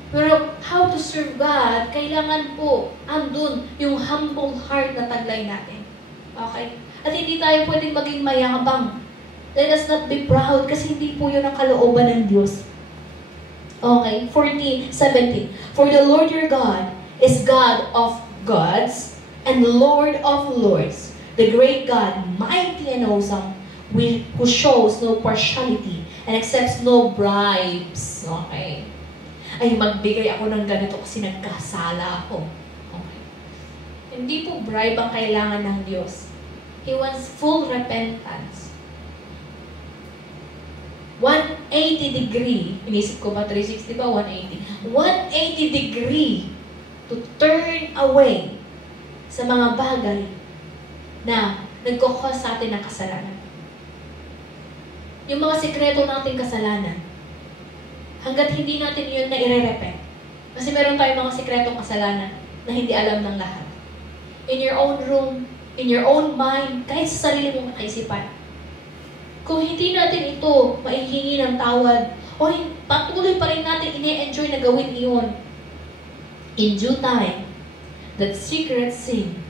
Pero how to serve God, kailangan po andun yung humble heart na taglay natin. Okay? At hindi tayo pwedeng maging mayabang. Let us not be proud kasi hindi po yun ang kalooban ng Diyos. Okay, 17. For the Lord your God is God of gods and Lord of lords, the great God, mighty and awesome, who shows no partiality and accepts no bribes. Okay. Ay, magbigay ako ng ganito kasi nagkasala ako. Okay. Hindi po bribe ang kailangan ng Diyos. He wants full repentance. 180 degree, inisip ko ba 360 ba? 180. 180 degree to turn away sa mga bagay na nagkukos sa atin ng kasalanan. Yung mga sikreto nating kasalanan, hanggat hindi natin yun na i-repent. Kasi meron tayong mga sikretong kasalanan na hindi alam ng lahat. In your own room, in your own mind, kahit sa sarili mong kaisipan. Kung hindi natin ito maihingi ng tawad, o patuloy pa rin natin ine-enjoy na gawin iyon, in due time, that secret sin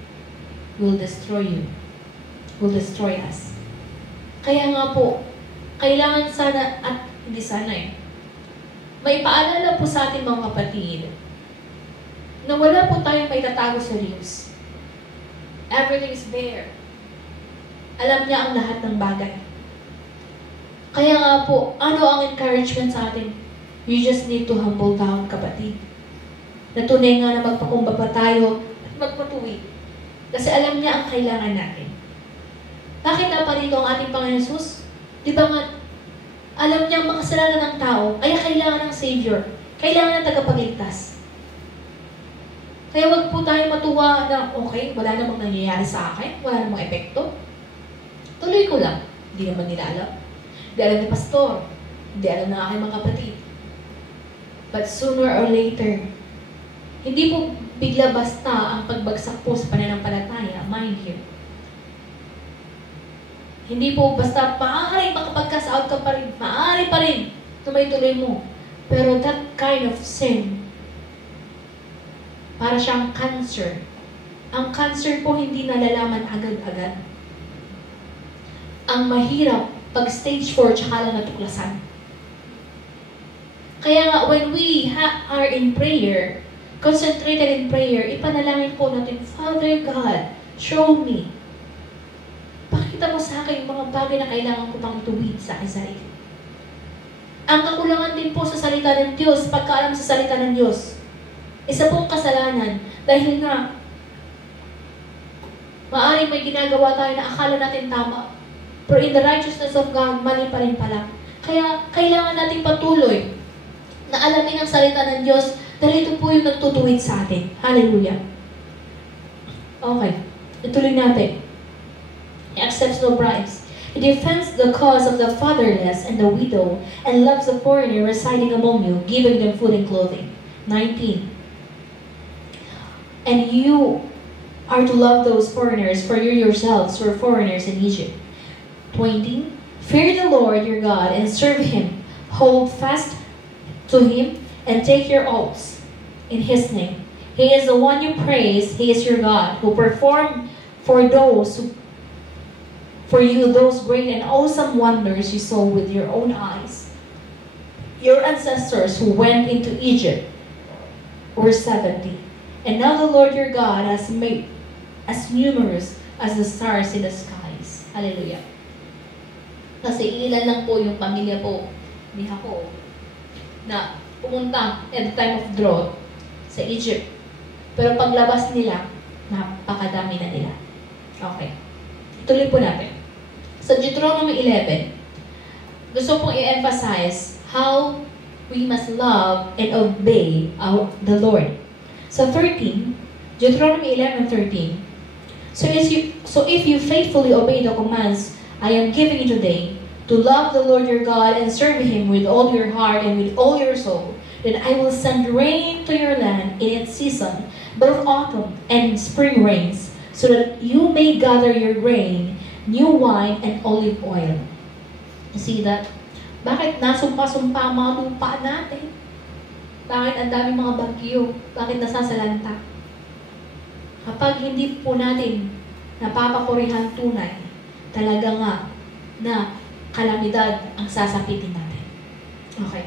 will destroy you, will destroy us. Kaya nga po, kailangan sana, at hindi sana may paalala po sa ating mga kapatid, na wala po tayong may tatago sa Diyos. Everything is there. Alam niya ang lahat ng bagay. Kaya nga po, ano ang encouragement sa atin? You just need to humble down, kapatid. na tunay nga na magpakumbaba tayo at magpatuwid. Kasi alam niya ang kailangan natin. Bakit naparito ang ating Panginoon Jesus? Di ba nga, alam niya ang makasalanan ng tao, kaya kailangan ng Savior, kailangan ng tagapagligtas. Kaya wag po tayo matuwa na, okay, wala namang nangyayari sa akin, wala namang epekto. Tuloy ko lang. Hindi naman nila alam. Hindi alam ni pastor. Hindi alam ng aking mga kapatid. But sooner or later, hindi po bigla basta ang pagbagsak po sa pananampalataya, mind you. Hindi po basta maaaring makapag-cast out ka pa rin, maaari pa rin, tuloy-tuloy mo. Pero that kind of sin, para siyang cancer. Ang cancer po hindi nalalaman agad-agad. Ang mahirap, pag stage 4, tsaka lang natuklasan. Kaya nga, when we are in prayer, concentrated in prayer, ipanalangin po natin, Father God, show me. Pakita mo sa akin yung mga bagay na kailangan ko pang tuwid sa aking sarili. Ang kakulangan din po sa salita ng Diyos, pagkaalam sa salita ng Diyos, isa pong kasalanan, dahil nga, maaaring may ginagawa tayo na akala natin tama, pero in the righteousness of God, mali pa rin pala. Kaya, kailangan natin patuloy na alamin ang salita ng Diyos dahil ito po yung nagtutuwid sa atin. Hallelujah. Okay. Ituloy natin. He accepts no bribes. He defends the cause of the fatherless and the widow and loves the foreigner residing among you, giving them food and clothing. 19. And you are to love those foreigners, for you yourselves were foreigners in Egypt. 20. Fear the Lord your God and serve Him. Hold fast to Him and take your oaths in His name. He is the one you praise. He is your God, who performed for you those great and awesome wonders you saw with your own eyes. Your ancestors who went into Egypt were 70. And now the Lord your God has made as numerous as the stars in the skies. Hallelujah. Kasi ilan lang po yung pamilya po ni Jacob na pumunta at the time of drought sa Egypt. Pero paglabas nila, napakadami na nila. Okay. Ituloy po natin. Sa Deuteronomy 11, gusto pong i-emphasize how we must love and obey the Lord. Sa 13, Deuteronomy 11:13, So if you faithfully obey the commands I am giving you today, to love the Lord your God and serve Him with all your heart and with all your soul, then I will send rain to your land in its season, both autumn and spring rains, so that you may gather your grain, new wine, and olive oil. You see that? Bakit nasumpa-sumpa ang mga lupa natin? Bakit ang daming mga bagyo? Bakit nasasalanta? Kapag hindi po natin napapakurihan tunay, talaga nga na kalamidad ang sasapitin natin. Okay.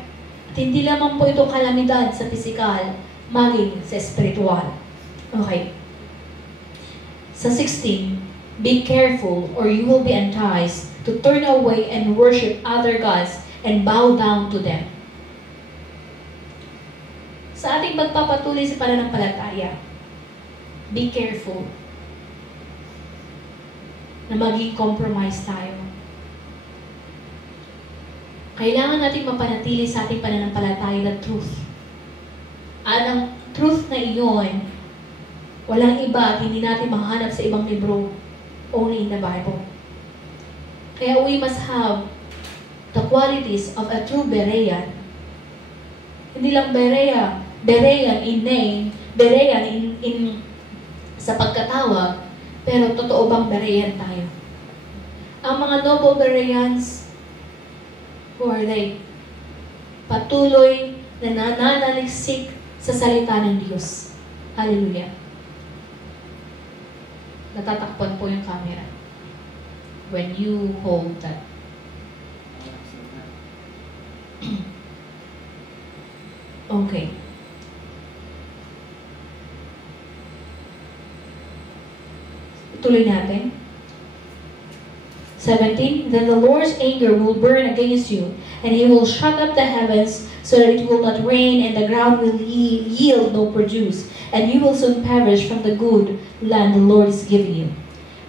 At hindi lamang po ito kalamidad sa pisikal, maging sa espiritual. Okay. Sa 16, be careful or you will be enticed to turn away and worship other gods and bow down to them. Sa ating pagpapatuloy sa pananampalataya, be careful na maging compromise tayo. Kailangan natin mapanatili sa ating pananampalataya na truth. At ang truth na iyon, walang iba at hindi natin mahanap sa ibang libro, only in the Bible. Kaya we must have the qualities of a true Berean. Hindi lang Berean in name, Berean in sa pagkatawag, pero totoo bang Berean tayo? Ang mga noble Bereans, who are they? Patuloy na nananaliksik sa salita ng Diyos. Hallelujah. Natatakpan po yung camera when you hold that. Okay. Tuloy natin. 17, then the Lord's anger will burn against you, and He will shut up the heavens so that it will not rain, and the ground will yield no produce, and you will soon perish from the good land the Lord is giving you.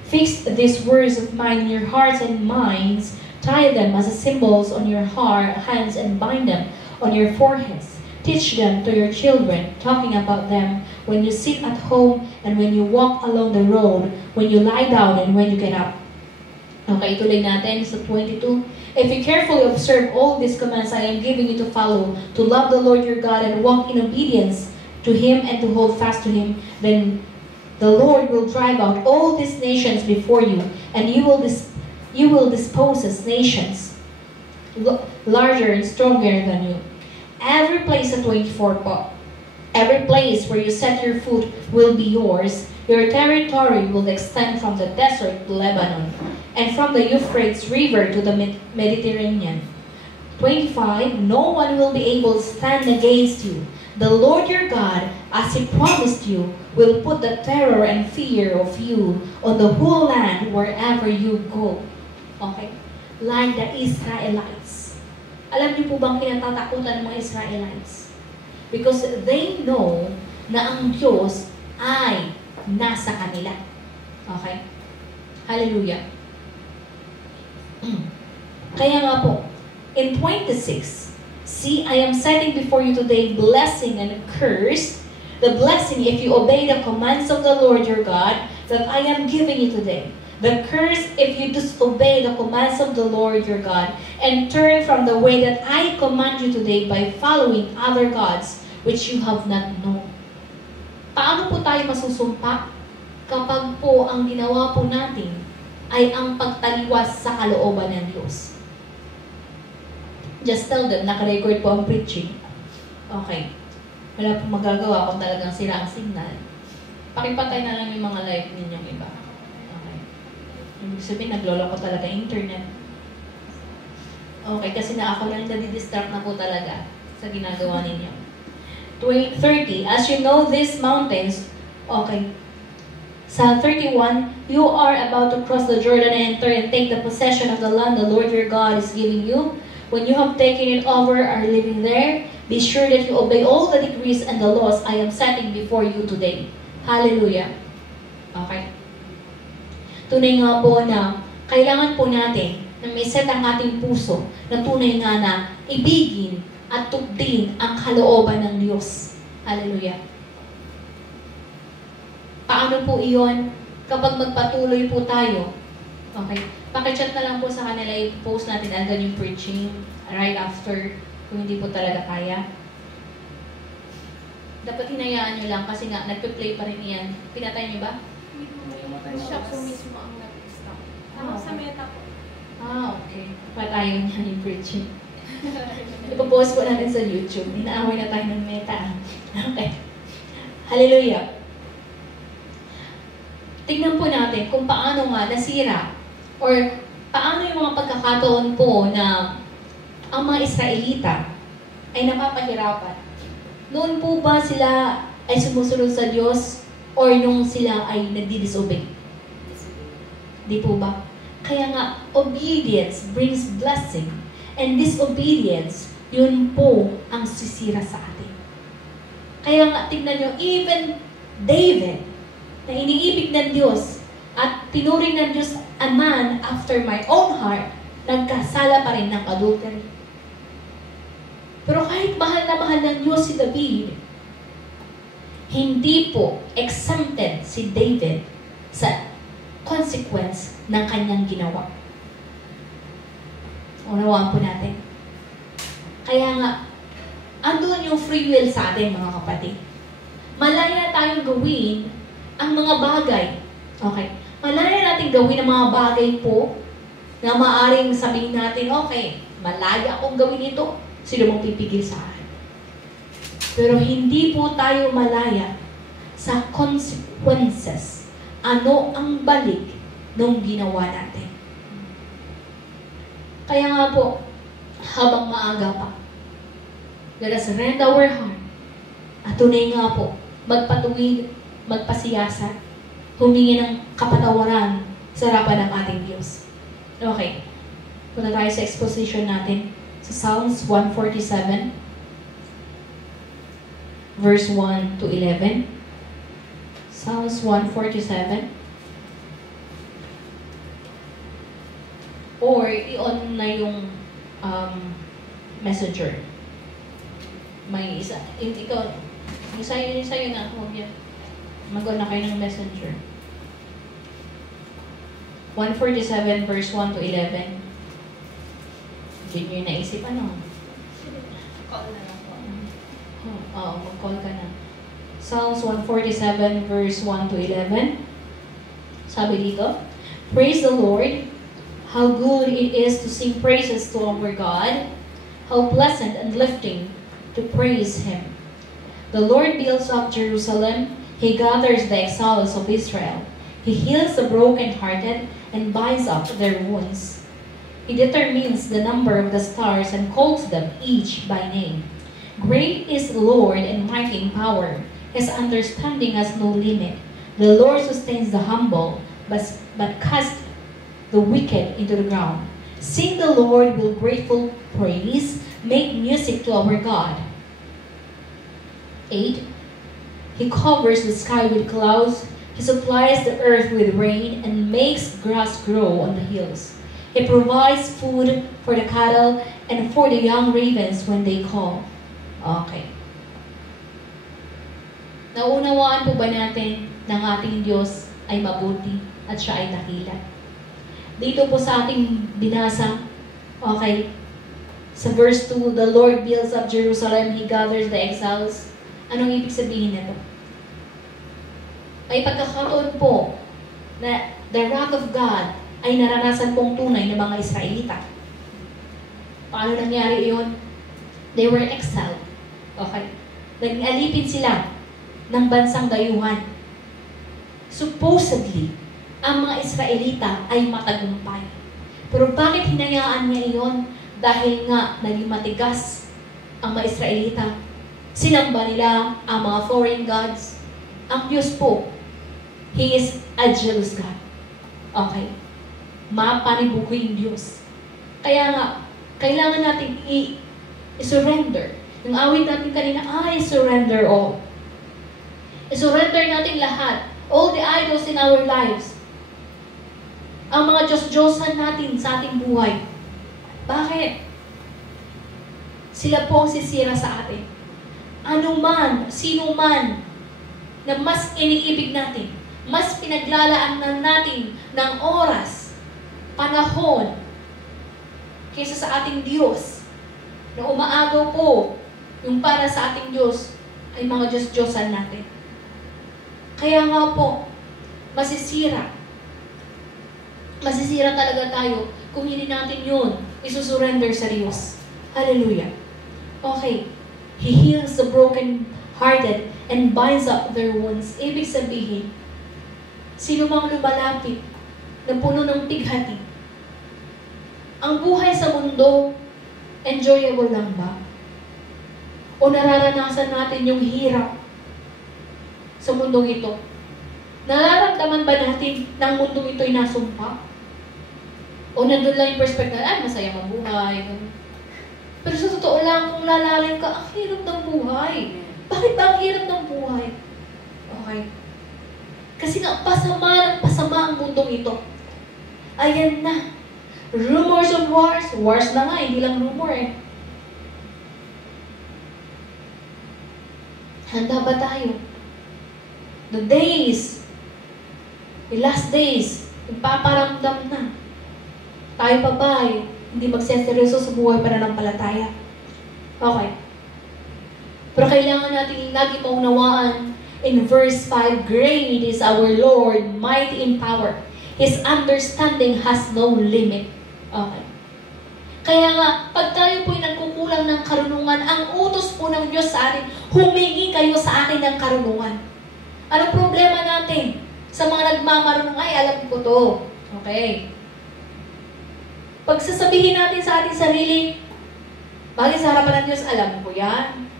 Fix these words of mine in your hearts and minds, tie them as symbols on your hands, and bind them on your foreheads. Teach them to your children, talking about them when you sit at home and when you walk along the road, when you lie down and when you get up. Okay, tuloy natin sa 22. If you carefully observe all these commands I am giving you to follow, to love the Lord your God and walk in obedience to Him and to hold fast to Him, then the Lord will drive out all these nations before you, and you will dispose nations larger and stronger than you. Every place at 24 po, every place where you set your foot will be yours. Your territory will extend from the desert to Lebanon, and from the Euphrates River to the Mediterranean. 25, no one will be able to stand against you. The Lord your God, as He promised you, will put the terror and fear of you on the whole land wherever you go. Okay? Like the Israelites. Alam niyo po bang kinatatakutan ng mga Israelites? Because they know na ang Diyos ay nasa kanila. Okay? Hallelujah. Kaya nga po, in 26, see, I am setting before you today blessing and curse. The blessing if you obey the commands of the Lord your God that I am giving you today. The curse if you disobey the commands of the Lord your God and turn from the way that I command you today by following other gods which you have not known. Paano po tayo masusumpa kapag po ang ginawa po natin ay ang pagtaliwas sa kalooban ng Diyos? Just tell them, naka-record po ang preaching. Okay. Wala po magagawa kung talagang sira ang signal. Pakipatay na lang yung mga live ninyong iba. Okay. Ibig sabihin, naglola ko talaga internet. Okay, kasi na ako lang nadidistract na po talaga sa ginagawa ninyo. 30, as you know these mountains, okay. Sa 31, you are about to cross the Jordan and enter and take the possession of the land the Lord your God is giving you. When you have taken it over or are living there, be sure that you obey all the decrees and the laws I am setting before you today. Hallelujah. Okay. Tunay nga po na kailangan po natin na may set ang ating puso na tunay nga na ibigin at tugdin ang kalooban ng Diyos. Hallelujah. Paano po iyon? Kapag magpatuloy po tayo, okay, pakichat na lang po sa kanila, i-post natin agad yung preaching right after kung hindi po talaga kaya. Dapat hinayaan nyo lang kasi nga, nagpe-play pa rin yan. Pinatay nyo ba? Siya po mismo ang nag-stop. Sa meta po. Okay. Patayon niya yung preaching. Ipapost po natin sa YouTube. Inaaway na tayo ng meta. Okay. Hallelujah. Tignan po natin kung paano nga nasira or paano yung mga pagkakataon po na ang mga Israelita ay napapahirapan. Noon po ba sila ay sumusunod sa Diyos or nung sila ay nagdi-disobey? Di po ba? Kaya nga, obedience brings blessing. And disobedience, yun po ang sisira sa atin. Kaya nga, tignan nyo, even David, na iniibig ng Diyos at tinuring ng Diyos a man after my own heart, nagkasala pa rin ng adultery. Pero kahit mahal na mahal ng Diyos si David, hindi po exempted si David sa consequence ng kanyang ginawa. Unawaan po natin. Kaya nga, andun yung free will sa atin, mga kapatid. Malaya tayong gawin ang mga bagay. Okay. Malaya natin gawin ang mga bagay po na maaring sabihin natin, okay, malaya akong gawin ito. Sino mong pipigil sa akin? Pero hindi po tayo malaya sa consequences. Ano ang balik nung ginawa natin? Kaya nga po, habang maaga pa, let us rend our heart. At tunay nga po, magpatuwid, magpasiyasat, humingi ng kapatawaran sa harapan ng ating Diyos. Okay. Punta tayo sa exposition natin. Sa Psalms 147, verse 1 to 11. Psalms 147. Or, i-on na yung messenger. May isa. Ikaw, yung sa'yo na. Huwag yan. Mag-on na kayo ng messenger. 147 verse 1 to 11. Yun yung naisip, ano? Call na lang po. Oo, mag-call ka na. Psalms 147 verse 1 to 11. Sabi dito, Praise the Lord. How good it is to sing praises to our God. How pleasant and lifting to praise Him. The Lord builds up Jerusalem. He gathers the exiles of Israel. He heals the brokenhearted and binds up their wounds. He determines the number of the stars and calls them each by name. Great is the Lord and mighty in power. His understanding has no limit. The Lord sustains the humble, but casts the wicked into the ground. Sing the Lord with grateful praise. Make music to our God. 8. He covers the sky with clouds. He supplies the earth with rain and makes grass grow on the hills. He provides food for the cattle and for the young ravens when they call. Okay. Naunawaan po ba natin ng ating Diyos ay mabuti at siya ay dakila? Dito po sa ating binasa, okay, sa verse 2, the Lord builds up Jerusalem, He gathers the exiles. Anong ibig sabihin nito? May pagkakataon po na the wrath of God ay naranasan pong tunay ng mga Israelita. Paano nangyari iyon? They were exiled. Okay? Nag-alipin sila ng bansang dayuhan. Supposedly, ang mga Israelita ay matagumpay. Pero bakit hinayaan niya iyon? Dahil nga naging matigas ang mga Israelita. Sinamba nila ang mga foreign gods. Ang Diyos po, He is a jealous God. Okay? Mapanibuko yung Diyos. Kaya nga, kailangan natin i-surrender. Yung awit natin kanina, I surrender all. I-surrender natin lahat. All the idols in our lives. Ang mga Diyos-Diyosan natin sa ating buhay. Bakit? Sila po ang sisira sa atin. Ano man, sino man, na mas iniibig natin, mas pinaglalaan natin ng oras, panahon, kaysa sa ating Diyos, na umaagaw po yung para sa ating Diyos ay mga Diyos-Diyosan natin. Kaya nga po, masisira talaga tayo kung hindi natin yun isusurrender sa Diyos. Hallelujah. Okay. He heals the broken-hearted and binds up their wounds. Ibig sabihin, sino mang lumalapit na puno ng pighati, ang buhay sa mundo, enjoyable lang ba? O nararanasan natin yung hirap sa mundong ito? Nararamdaman ba natin na ang mundong ito ay nasumpa? O nandun lang yung perspective, masaya ang buhay. Pero sa totoo lang, kung lalalim ka, ang hirap ng buhay. Bakit ba ang hirap ng buhay? Okay. Kasi nga, pasama ang mundong ito. Ayan na. Rumors of wars. Wars na nga, hindi lang rumor eh. Handa ba tayo? The last days, ipaparamdam na. Tayo pa ba hindi magseseryoso sa buhay pananampalataya? Okay. Pero kailangan natin lagi maunawaan in verse 5, Great is our Lord, mighty in power. His understanding has no limit. Okay. Kaya nga, pag tayo po'y nagkukulang ng karunungan, ang utos po ng Diyos sa atin, humingi kayo sa akin ng karunungan. Anong problema natin? Sa mga nagmamarunong, ay, alam ko to. Okay. Pag sasabihin natin sa ating sarili, bakit sa harapan ng Diyos, alam ko yan.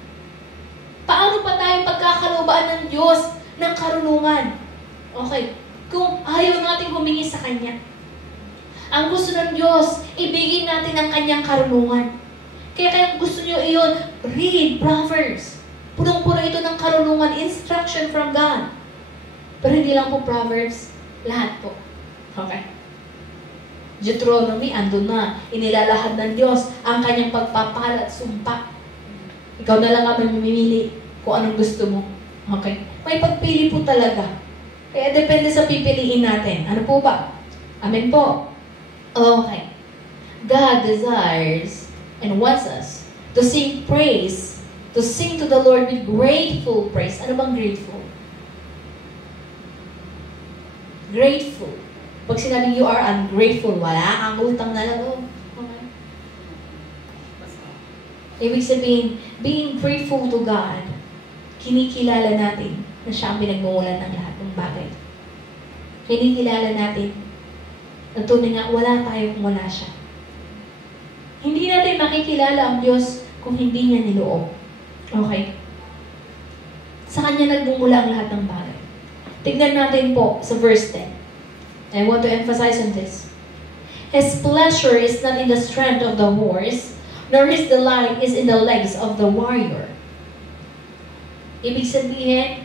Paano pa tayo pagkakalobaan ng Diyos ng karunungan? Okay. Kung ayaw natin humingi sa Kanya. Ang gusto ng Diyos, ibigin natin ang kanyang karunungan. Kaya gusto nyo iyon, read Proverbs. Punong-puno ito ng karunungan, instruction from God. Pero hindi lang po Proverbs, lahat po. Okay? Deuteronomy, andun na. Inilalahad ng Diyos ang kanyang pagpapala at sumpa. Ikaw na lang ang mamimili kung anong gusto mo. Okay? May pagpili po talaga. Kaya depende sa pipiliin natin. Ano po ba? Amen po. Okay. God desires and wants us to sing praise, to sing to the Lord with grateful praise. Ano bang grateful? Grateful. Pag sinabing you are ungrateful, wala kang utang na loob. Okay. Ibig sabihin, being grateful to God, kinikilala natin na siya ang pinagmumulan ng lahat ng bagay. Kinikilala natin na tunay nga wala tayo kung wala siya. Hindi natin makikilala ang Diyos kung hindi niya niloob. Okay? Sa Kanya nagmumula ang lahat ng bagay. Tignan natin po sa verse 10. I want to emphasize on this. His pleasure is not in the strength of the horse, nor his delight is in the legs of the warrior. Ibig sabihin,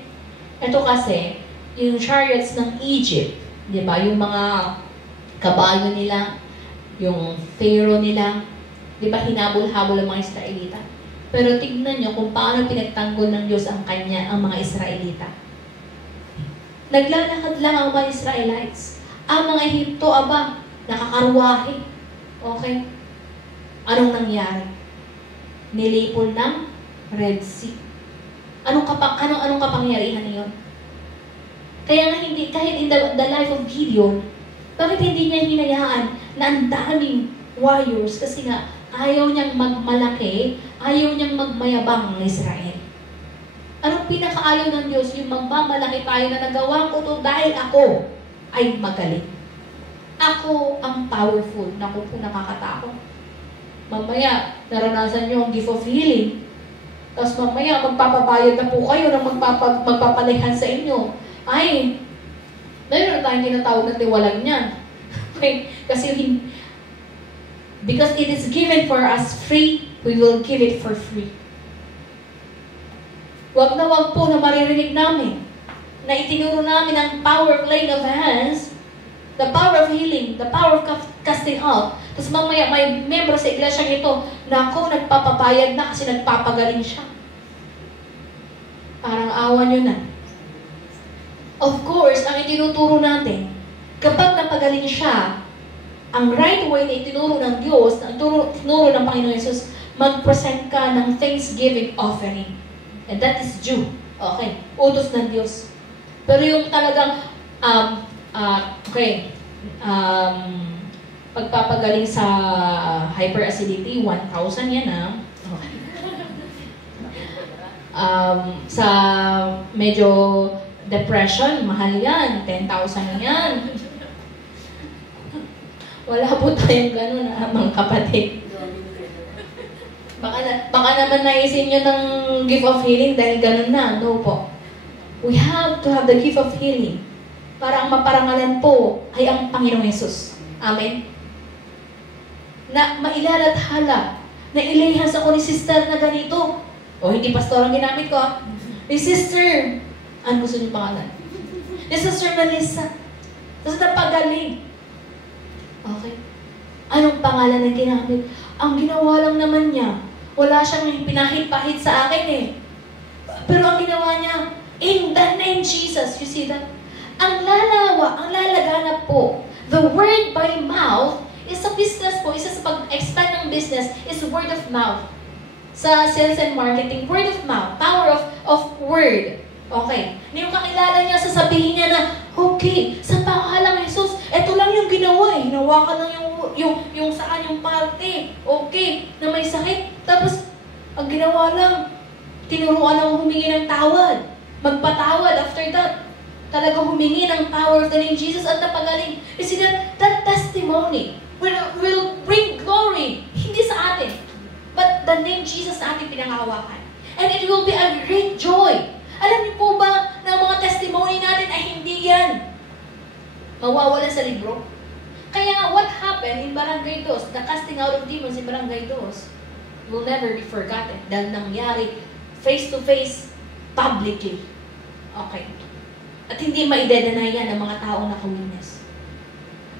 ito kasi, yung chariots ng Egypt, di ba? Yung mga kabayo nila, yung pharaoh nila, di ba hinabol-habol ang mga Israelita? Pero tignan nyo kung paano pinagtanggol ng Diyos ang mga Israelita. Naglalakad lang ang mga Israelites. Ang mga Ehipto, nakakarwahe. Okay? Anong nangyari? Nilipol ng Red Sea. Anong kapangyarihan niyon? Kaya nga hindi, kahit in the life of Gideon, bakit hindi niya hinayaan na ang daming warriors? Kasi nga, ayaw niyang magmalaki, ayaw niyang magmayabang ng Israel. Anong pinakaayaw ng Diyos? Yung magmamalaki tayo na nagawa ko to dahil ako ay magaling. Ako ang powerful. Naku po, nakakatakot. Mamaya, naranasan niyo ang gift of healing. Tapos mamaya, magpapabayad na po kayo na magpapalihan sa inyo. Ay, mayroon tayong tinatawag na tiwalang niyan. Okay? Kasi because it is given for us free, we will give it for free. Wag na wag po na maririnig namin na itinuro namin ang power of laying of hands, the power of healing, the power of casting out. Tapos mamaya may membro sa iglesia ito na ako nagpapapayag na kasi nagpapagaling siya. Parang awa nyo na. Of course, ang itinuturo natin, kapag napagaling siya, ang right way na itinuro ng Diyos, na itinuro ng Panginoon Jesus, mag-present ka ng thanksgiving offering. And that is due. Okay. Utos ng Diyos. Pero yung talagang, pagpapagaling sa hyperacidity, 1,000 yan Okay. Sa medyo depression, mahal yan. 10,000 yan. Wala po tayong gano'n mga kapatid. Baka naman naisin nyo ng gift of healing dahil gano'n na. No po. We have to have the gift of healing para ang maparangalan po ay ang Panginoong Jesus. Amen? Na mailalathala, na ilihas ako ni sister na ganito. O hindi pastor ang ginamit ko Ni sister, ano gusto niyo pangalan? Ni Sister Melissa. Tapos napagaling. Okay. Anong pangalan na ginamit? Ang ginawa lang naman niya, wala siyang pinahit-pahit sa akin Pero ang ginawa niya, in the name Jesus, you see that? Ang lalaganap po. The word by mouth is a business po. Isa sa pag-expand ng business is word of mouth. Sa sales and marketing, word of mouth, power of word. Okay. Yung kakilala niya, sasabihin niya na, okay, sa pangalan ng Jesus, eto lang yung ginawa Hinawakan lang yung saan yung parte. Okay, na may sakit. Tapos, ang ginawa lang, tinuruan lang humingi ng tawad. Magpatawad after that. Talagang humingi ng power of the name Jesus at napagaling. You see that testimony will bring glory. Hindi sa atin. But the name Jesus sa ating pinangahawakan. And it will be a great joy. Alam niyo po ba na ang mga testimony natin ay hindi yan mawawala sa libro? Kaya Kaya what happened in Barangay Dos, the casting out of demons in Barangay Dos, will never be forgotten dahil nangyari face-to-face, publicly. Okay. At hindi maidedenay yan ng mga taong naka-witness.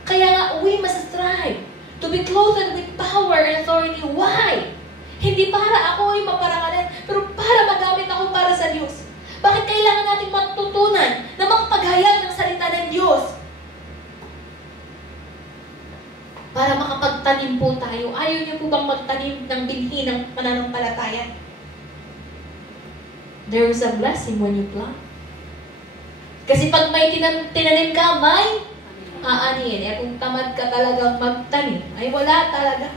Kaya we must strive to be clothed with power and authority. Why? Hindi para ako ay maparangalan, pero para magamit ako para sa Diyos. Bakit kailangan natin matutunan na makapaghayag ng salita ng Diyos? Para makapagtanim po tayo. Ayaw niyo po bang magtanim ng binhi ng pananampalataya? There is a blessing when you plant. Kasi pag may tinanim ka, may aanihin. Eh kung tamad ka talagang magtanim, ay wala talaga.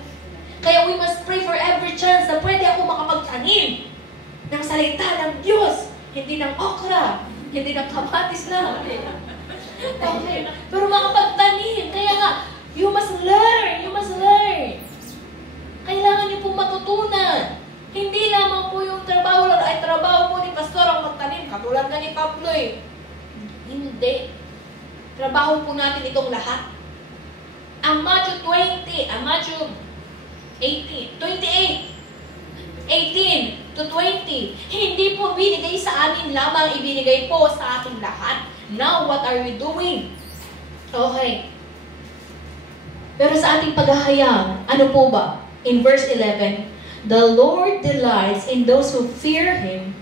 Kaya we must pray for every chance na pwede ako makapagtanim ng salita ng Diyos. Hindi ng okra, hindi ng kamatis lang. Okay. Pero makapagtanim. Kaya nga, you must learn. You must learn. Kailangan niyo po matutunan. Hindi lamang po yung trabaho lang, ay trabaho po ni Pastor ang magtanim. Katulad na ni Pablo eh. Hindi. Trabaho po natin itong lahat. Ang Matthew 18 to 20. Hindi po binigay sa amin lamang, ibinigay po sa ating lahat. Now, what are we doing? Okay. Pero sa ating paghahayag, ano po ba? In verse 11, the Lord delights in those who fear Him,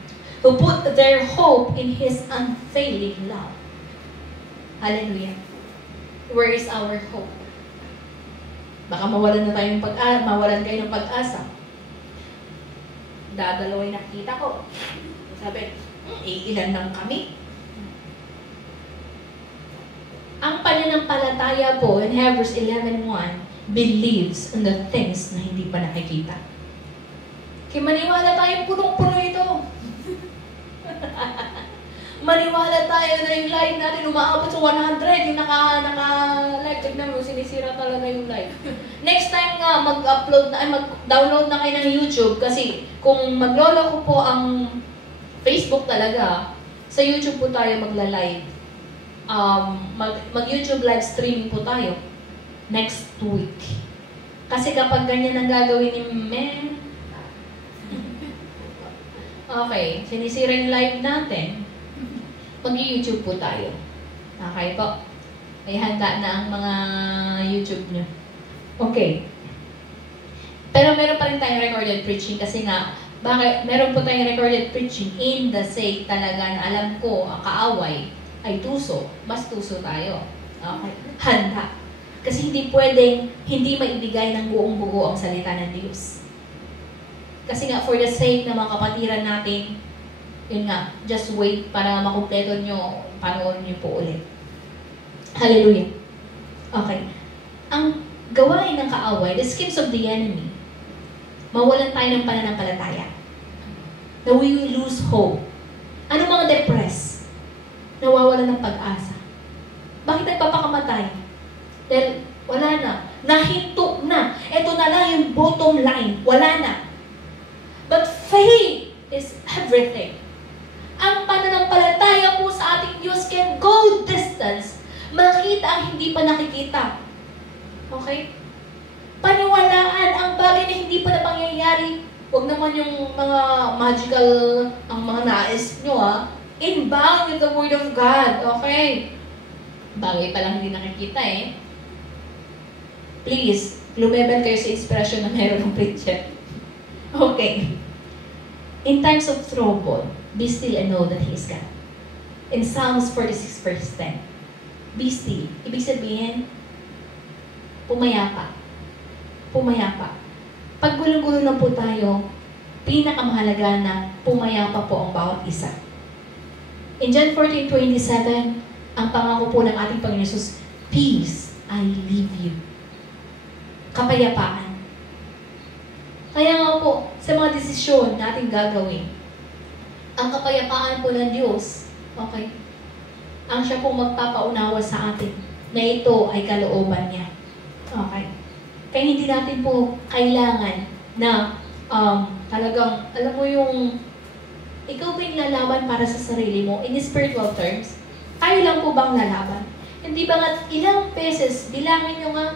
who put their hope in His unfailing love. Hallelujah. Where is our hope? Baka mawalan kayo ng pag-asa. Dadalaway nakita ko. Sabi, ilan lang kami. Ang pananampalataya po in Hebrews 11:1 believes in the things na hindi pa nakikita. Kaya maniwala tayo, punong-puno ito. Maniwala tayo na yung live natin umaabot sa 100, yung naka-live. Tignan mo, sinisira talaga yung live. Next time nga, mag-download na kayo ng YouTube kasi kung maglolo ko po ang Facebook talaga, sa YouTube po tayo magla-live. Mag-YouTube live streaming po tayo next week. Kasi kapag ganyan ang gagawin ni Men, okay, sinisira yung live natin, mag-YouTube po tayo. Okay po. May handa na ang mga YouTube nyo. Okay. Pero meron pa rin tayong recorded preaching kasi nga, bakit meron po tayong recorded preaching in the sake talaga na alam ko ang kaaway ay tuso. Mas tuso tayo. Okay. Handa. Kasi hindi pwedeng hindi maibigay ng buong buo ang salita ng Diyos. Kasi nga, for the sake ng mga kapatiran natin, yun nga, just wait para makumpleto nyo, panoorin nyo po ulit. Hallelujah. Okay. Ang gawain ng kaaway, the schemes of the enemy, mawalan tayo ng pananampalataya. Na we will lose hope. Ano mga depressed? Nawawalan ng pag-asa. Bakit nagpapakamatay? Dahil wala na. Nahinto na. Ito na lang yung bottom line. Wala na. But faith is everything. Ang pananampalataya po sa ating Diyos can go distance. Makita ang hindi pa nakikita. Okay? Paniwalaan ang bagay na hindi pa na pangyayari. Huwag naman yung mga magical, ang mga nais nyo Inbound with the Word of God. Okay? Bagay pa lang hindi nakikita Please, lumebel kayo sa inspirasyon na meron ng preacher. Okay. In times of trouble, be still and know that He is God. In Psalms 46 verse 10, be still. Ibig sabihin, pumayapa. Pumayapa. Pag gulo-gulo na po tayo, pinakamahalaga na pumayapa po ang bawat isa. In John 14:27, ang pangako po ng ating Panginoon Jesus, peace I leave you. Kapayapaan. Kaya nga po, sa mga desisyon na ating gagawin, ang kapayapaan po ng Diyos, okay, ang siya pong magpapaunawa sa atin na ito ay kalooban niya. Okay. Kaya hindi natin po kailangan na talagang, alam mo yung, ikaw ba yung lalaban para sa sarili mo? In spiritual terms, tayo lang po bang lalaban? Hindi ba nga ilang beses, bilangin nyo nga,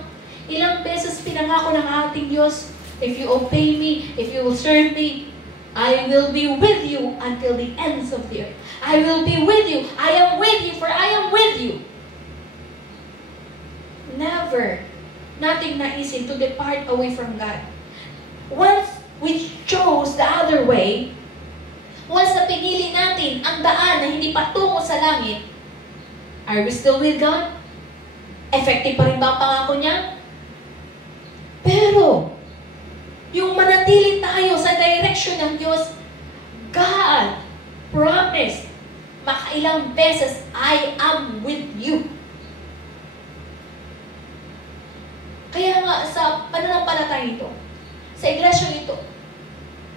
ilang beses pinangako ng ating Diyos, if you obey me, if you will serve me, I will be with you until the ends of the earth. I will be with you. I am with you, for I am with you. Never, nating naisin to depart away from God. Once we chose the other way, once na pinili natin ang daan na hindi patungo sa langit, are we still with God? Effective pa rin ba ang pangako niya? Pero, yung manatili tayo sa direction ng Diyos, God promised, makailang beses, I am with you. Kaya nga, sa pananampalataya ito, sa iglesia ito,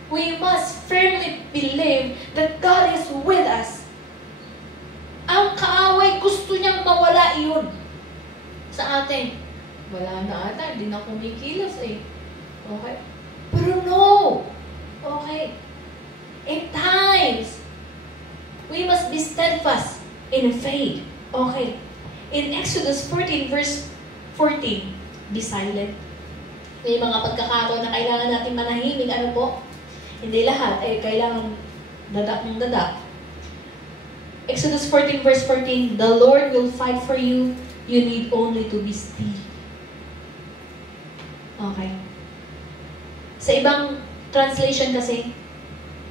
we must firmly believe that God is with us. Ang kaaway, gusto niyang mawala iyon sa atin. Wala na ata, hindi na kumikilos eh. Okay? Pero no! Okay? In times, we must be steadfast in faith. Okay? In Exodus 14 verse 14, be silent. May mga pagkakataon na kailangan natin manahimik. Ano po? Hindi lahat ay kailangan dadak ng dadak. Exodus 14 verse 14, the Lord will fight for you. You need only to be still. Okay. Sa ibang translation kasi,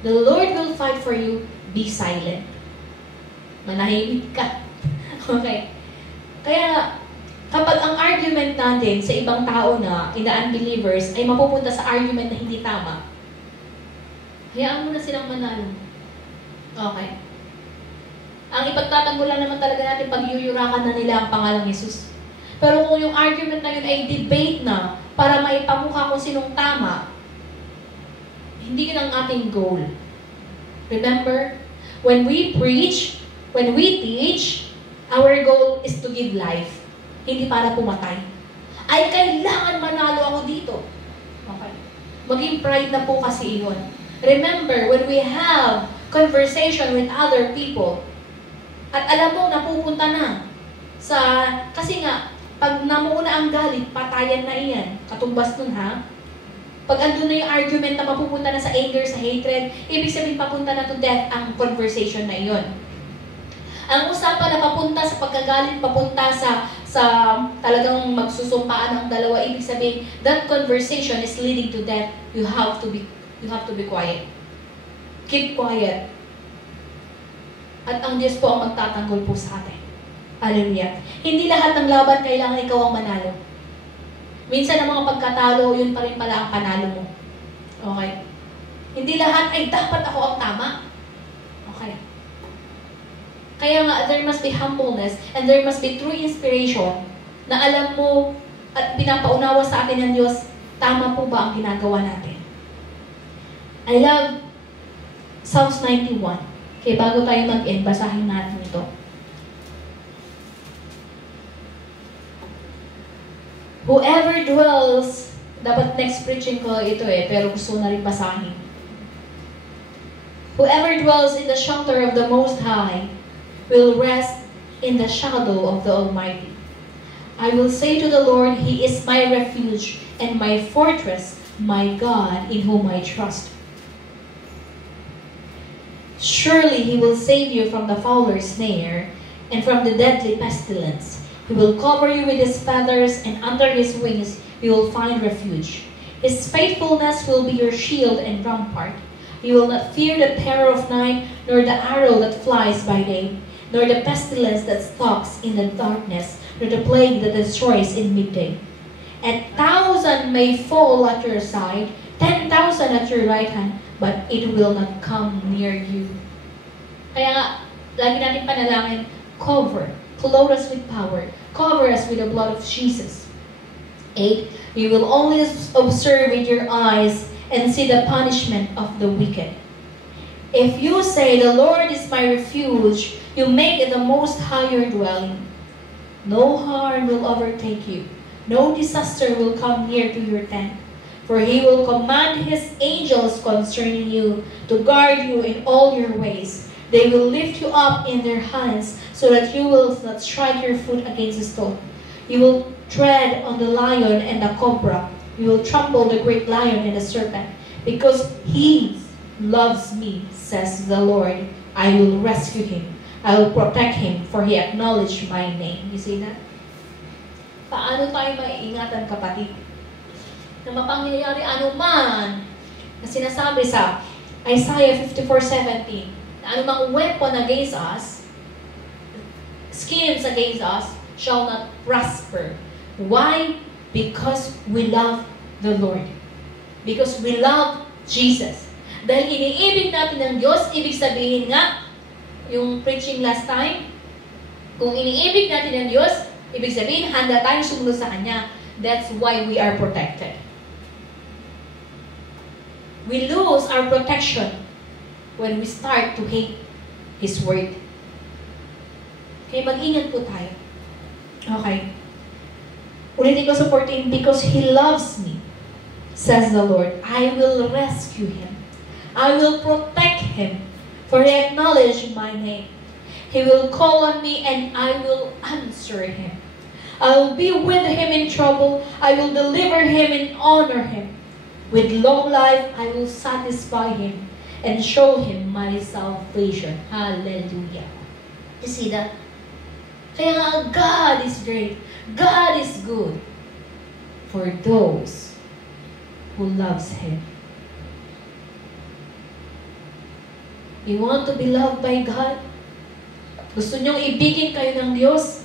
the Lord will fight for you. Be silent. Manahimik ka. Okay. Kaya, kapag ang argument natin sa ibang tao na in the unbelievers ay mapupunta sa argument na hindi tama, hayaan mo na silang manalo. Okay. Ang ipagtatanggol lang naman talaga natin pag yuyurakan na nila ang pangalang Jesus. Pero kung yung argument na yun ay debate na para maipamukha kung sinong tama, hindi yun ang ating goal. Remember, when we preach, when we teach, our goal is to give life. Hindi para pumatay. Ay, kailangan manalo ako dito. Okay. Maging pride na po kasi iyon. Remember, when we have conversation with other people, at alam mo, napupunta na sa, kasi nga, pag namuuna ang galit, patayan na iyan. Katumbas nun ha. Pag andun na yung argument na mapupunta na sa anger, sa hatred, ibig sabihin papunta na to death ang conversation na iyon. Ang usapan na papunta sa pagkagalit, papunta sa talagang magsusumpaan ang dalawa, ibig sabihin, that conversation is leading to death. You have to be quiet. Keep quiet. At ang Diyos po ang magtatanggol po sa atin. Hallelujah. Hindi lahat ng laban kailangan ikaw ang manalo. Minsan ang mga pagkatalo, yun pa rin pala ang panalo mo. Okay? Hindi lahat ay dapat ako ang tama. Okay. Kaya nga, there must be humbleness and there must be true inspiration na alam mo at pinapaunawa sa atin ng Diyos, tama po ba ang ginagawa natin? I love Psalms 91. Okay, bago tayo mag-end, basahin natin ito. Whoever dwells, dapat next preaching ko ito pero gusto na rin basahin. Whoever dwells in the shelter of the Most High will rest in the shadow of the Almighty. I will say to the Lord, He is my refuge and my fortress, my God in whom I trust. Surely He will save you from the fowler's snare and from the deadly pestilence. He will cover you with His feathers, and under His wings you will find refuge. His faithfulness will be your shield and rampart. You will not fear the terror of night, nor the arrow that flies by day, nor the pestilence that stalks in the darkness, nor the plague that destroys in midday. 1,000 may fall at your side, 10,000 at your right hand, but it will not come near you. Kaya nga, lagi natin panalangin, clothe us with power, cover us with the blood of Jesus. 8, you will only observe with your eyes and see the punishment of the wicked. If you say, the Lord is my refuge, you make it the Most High your dwelling. No harm will overtake you, no disaster will come near to your tent. For He will command His angels concerning you to guard you in all your ways. They will lift you up in their hands so that you will not strike your foot against a stone. You will tread on the lion and the cobra. You will trample the great lion and the serpent. Because he loves me, says the Lord, I will rescue him. I will protect him, for he acknowledged my name. You see that? Paano tayo maiingatan, kapatid? Na mapangyayari anuman na sinasabi sa Isaiah 54:17, na anumang weapon against us, schemes against us, shall not prosper. Why? Because we love the Lord. Because we love Jesus. Dahil iniibig natin ng Diyos, ibig sabihin nga, yung preaching last time, kung iniibig natin ng Diyos, ibig sabihin, handa tayong sumunod sa Kanya. That's why we are protected. We lose our protection when we start to hate His Word. Kaya mag-ingat po tayo. Okay. Ulitin ko sa 14, because He loves me, says the Lord, I will rescue him. I will protect him, for he acknowledged my name. He will call on me and I will answer him. I will be with him in trouble. I will deliver him and honor him. With long life, I will satisfy him and show him my salvation. Hallelujah. You see that? Kaya nga, God is great. God is good for those who loves Him. You want to be loved by God? Gusto niyong ibigin kayo ng Diyos?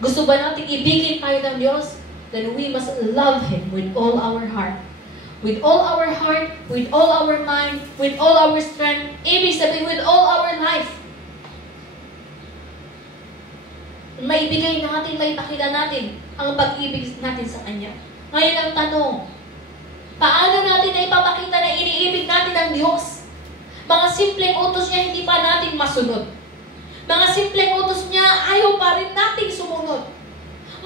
Gusto ba natin ibigin tayo ng Diyos? Then we must love Him with all our heart. With all our heart, with all our mind, with all our strength, ibig sabihin with all our life. Maibigay natin, maipakita natin ang pag-ibig natin sa Kanya. Ngayon ang tanong, paano natin na ipapakita na iniibig natin ang Diyos? Mga simpleng utos niya, hindi pa natin masunod. Mga simpleng utos niya, ayaw pa rin natin sumunod.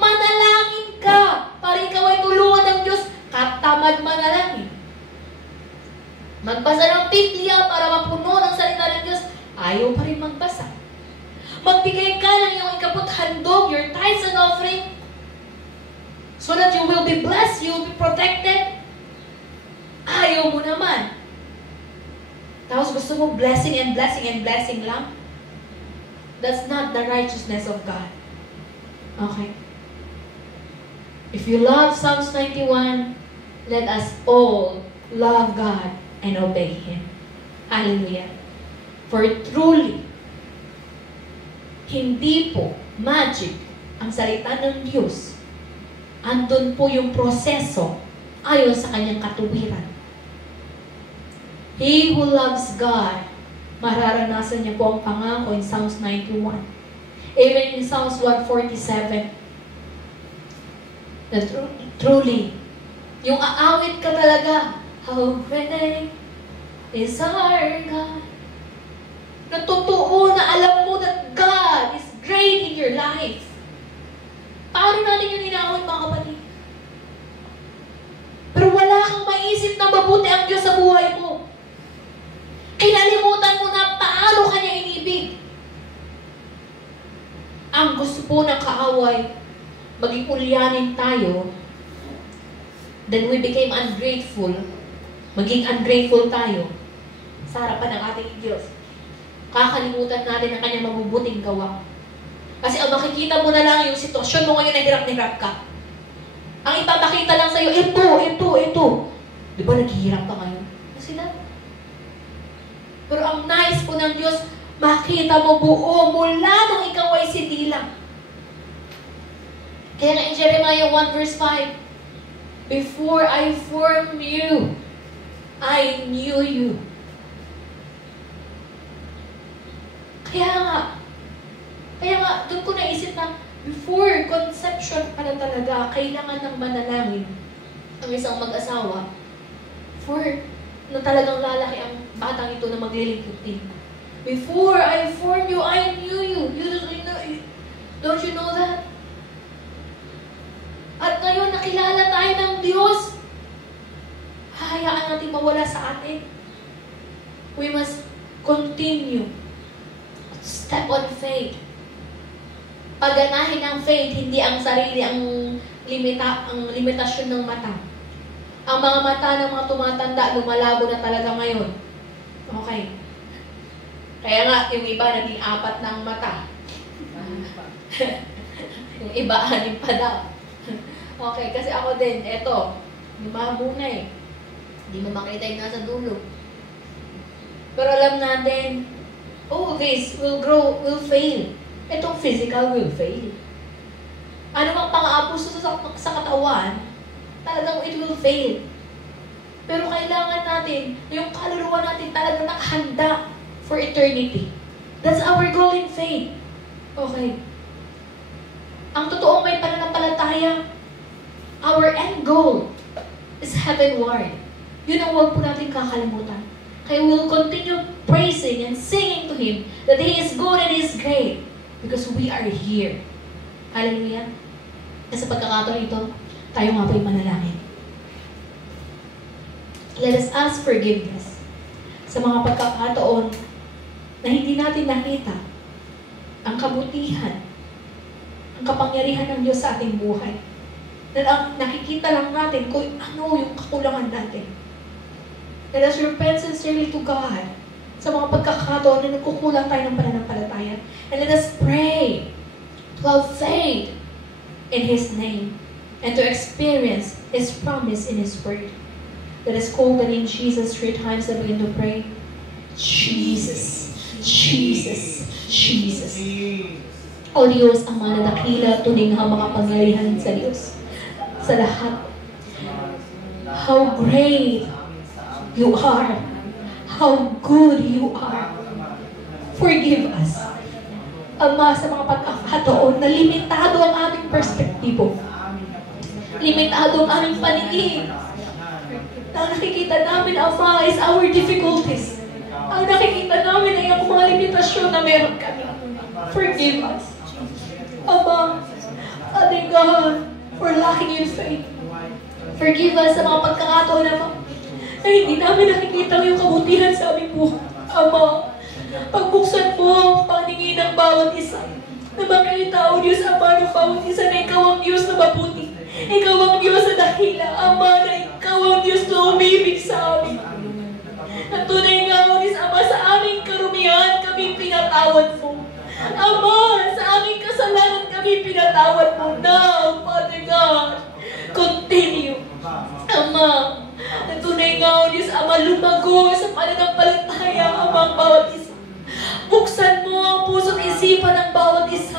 Manalangin ka para ikaw ay tulungan ng Diyos, katamad manalangin. Magbasa ng Biblia para mapuno ng salita ng Diyos, ayaw pa rin magbasa. Magbigay ka ng iyong ikaput handog, your tithes and offering, so that you will be blessed, you will be protected. Ayaw mo naman. Tapos gusto mo blessing and blessing and blessing lang? That's not the righteousness of God. Okay? If you love Psalms 91, let us all love God and obey Him. Hallelujah. For truly, hindi po magic ang salita ng Diyos. Andun po yung proseso ayon sa kanyang katuwiran. He who loves God, mararanasan niya po ang pangako in Psalms 91. Even in Psalms 147, that truly, yung aawit ka talaga, how great is our God. Na totoo na alam mo that God is great in your life. Paano natin yung inaawit, mga kapatid? Pero wala kang maisip na mabuti ang Diyos sa buhay mo. Kinalimutan mo na paano Kanya inibig. Ang gusto po ng kaaway, maging ulyanin tayo, then we became ungrateful. Maging ungrateful tayo sa harapan ng ating Diyos. Kakalimutan natin ang Kanyang mabubuting gawa. Kasi ang makikita mo na lang yung sitwasyon mo ngayon na hirap-hirap ka. Ang ipapakita lang sa'yo, ito. Di ba naghihirap ka ngayon? Kasi na. Pero ang nice po ng Diyos, makita mo buo mula nung ikaw ay sidilang. Kaya nga in Jeremiah 1 verse 5, before I formed you, I knew you. Kaya nga, doon ko naisip na, before conception pala talaga, kailangan ng manalangin ang isang mag-asawa for na talagang lalaki ang batang ito na maglilingkutin. Before I formed you, I knew you. Don't you know that? At ngayon, nakilala tayo ng Diyos. Hahayaan natin mawala sa atin. We must continue. Step on faith. Paganahin ng faith, hindi ang sarili ang limitasyon ng mata. Ang mga mata ng mga tumatanda, lumalabo na talaga ngayon. Okay. Kaya nga, yung iba naging 4 na ang mata. Yung iba, 6 pa daw. Okay, kasi ako din, eto, lumabo na eh. Hindi mo makita yung nasa dulo. Pero alam natin, this will grow, will fail. Itong physical will fail. Ano mang pang-aabuso sa katawan, talagang it will fail. Pero kailangan natin, yung kaluluwa natin talagang nakahanda for eternity. That's our goal in faith. Okay. Ang totoong may pananampalataya, our end goal is heavenward. Yun ang huwag po natin kakalimutan. Kaya we'll continue praising and singing to Him that He is good and He is great because we are here. Hallelujah. At sa pagkakataon ito, tayo nga po'y manalangin. Let us ask forgiveness sa mga pagkakataon na hindi natin nakita ang kabutihan, ang kapangyarihan ng Diyos sa ating buhay. Na nakikita lang natin kung ano yung kakulangan natin. Let us repent sincerely to God sa mga pagkakataon na nagkukulang tayo ng pananampalataya. And let us pray to have faith in His name and to experience His promise in His word. Let us call the name Jesus 3 times and begin to pray. Jesus, Jesus, Jesus. O Diyos, ang mga nadakila, tuninghang mga pangyarihan sa Diyos. Sa lahat. How great You are. How good You are. Forgive us. Ama, sa mga pagkakataon na limitado ang aming perspektibo. Limitado ang aming paningin. Ang nakikita namin, Ama, is our difficulties. Ang nakikita namin ay ang mga limitasyon na meron kami. Forgive us. Ama, Father God, for lacking in faith. Forgive us sa mga pagkakataon na hindi namin nakikita yung kabutihan sa aming buhay. Ama, pagbuksan mo ang paningin ng bawat isa. Na makita, O Diyos, Ama, ng bawat isa na Ikaw ang Diyos na mabuti. Ikaw ang Diyos na dakila. Ama, na Ikaw ang Diyos na umibig sa amin. Na tunay nga, O Diyos, Ama, sa aming karumihan kami pinatawad mo. Ama, sa aming kasalanan kami pinatawad mo. Now, Father God, continue. Ama, na tunay nga, O Diyos, Ama, lumago sa pananampalataya, Ama, ang bawat isa. Buksan mo ang puso't isipan ng bawat isa.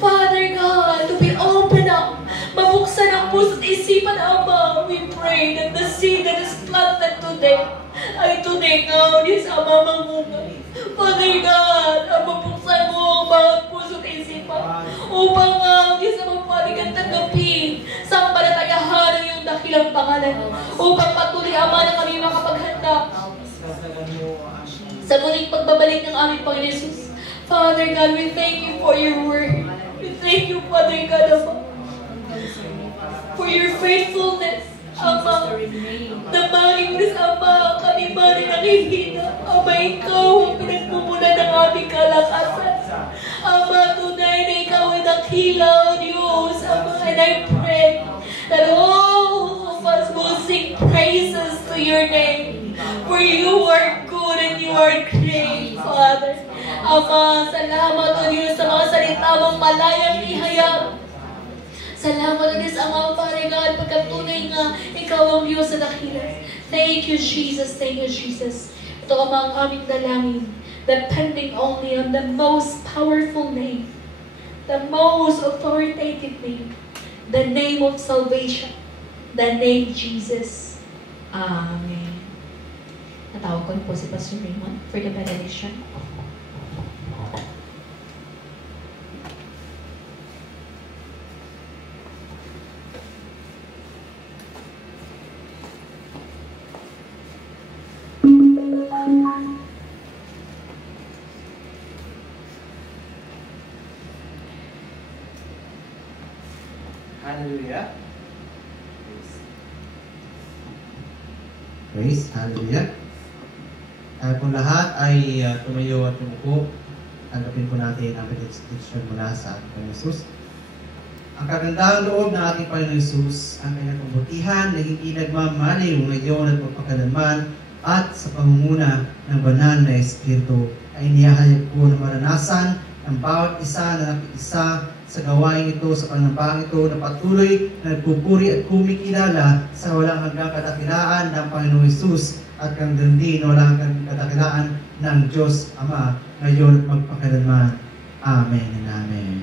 Father God, to be open up. Mabuksan ang puso't isipan, Ama. We pray that the seed that is planted today ay tunay nga, O Diyos, Ama, mamunga. Father God, mabuksan mo ang bawat puso't isipan upang nga, O Diyos, Ama, paligan tanggapin sa palatayahan ng iyong dakilang pangalan upang patuloy, Ama, na kami makapaghanda sa muling pagbabalik ng aming Panginoon Jesus. Father God, we thank You for Your word. We thank You, Father God, Ama, for Your faithfulness, Ama. Na maligtas, Ama, kami man ay nakikita. Ama, Ikaw ang pinagmumula ng aming kalakasan. Ama, tunay na Ikaw ay dakila, O Diyos, Ama. And I pray that all of us will sing praises to Your name. For You are good and You are great, Father. Ama, salamat, O Diyos, sa mga salita mong malayang ihayag. Salamat, O Diyos, Ama, Father God, pagkatunay nga, Ikaw ang Diyos sa dakila. Thank You, Jesus. Thank You, Jesus. Ito, Ama, ang aming dalangin, depending only on the most powerful name, the most authoritative name, the name of salvation, the name Jesus. Amen. Natawag ko po si Pastor Raymond for the benediction. Hallelujah. Praise. Hallelujah. Kung lahat ay tumayo at umupo, tanggapin po natin ang benediction mula sa ating Panginoon Jesus. Ang kagandang loob ng ating Panginoon Jesus, ang kanyang kabutihan na hindi nagmamaliw ngayon at magpakailanman, at sa pangunguna ng banal na Espiritu ay inihahayag ko na maranasan ng bawat isa na nakiisa sa gawain ito, sa panambang ito, na patuloy na nagpupuri at kumikilala sa walang hanggang kadakilaan ng Panginoong Jesus at hanggang din walang hanggang kadakilaan ng Diyos Ama ngayon at magpakailanman. Amen and Amen.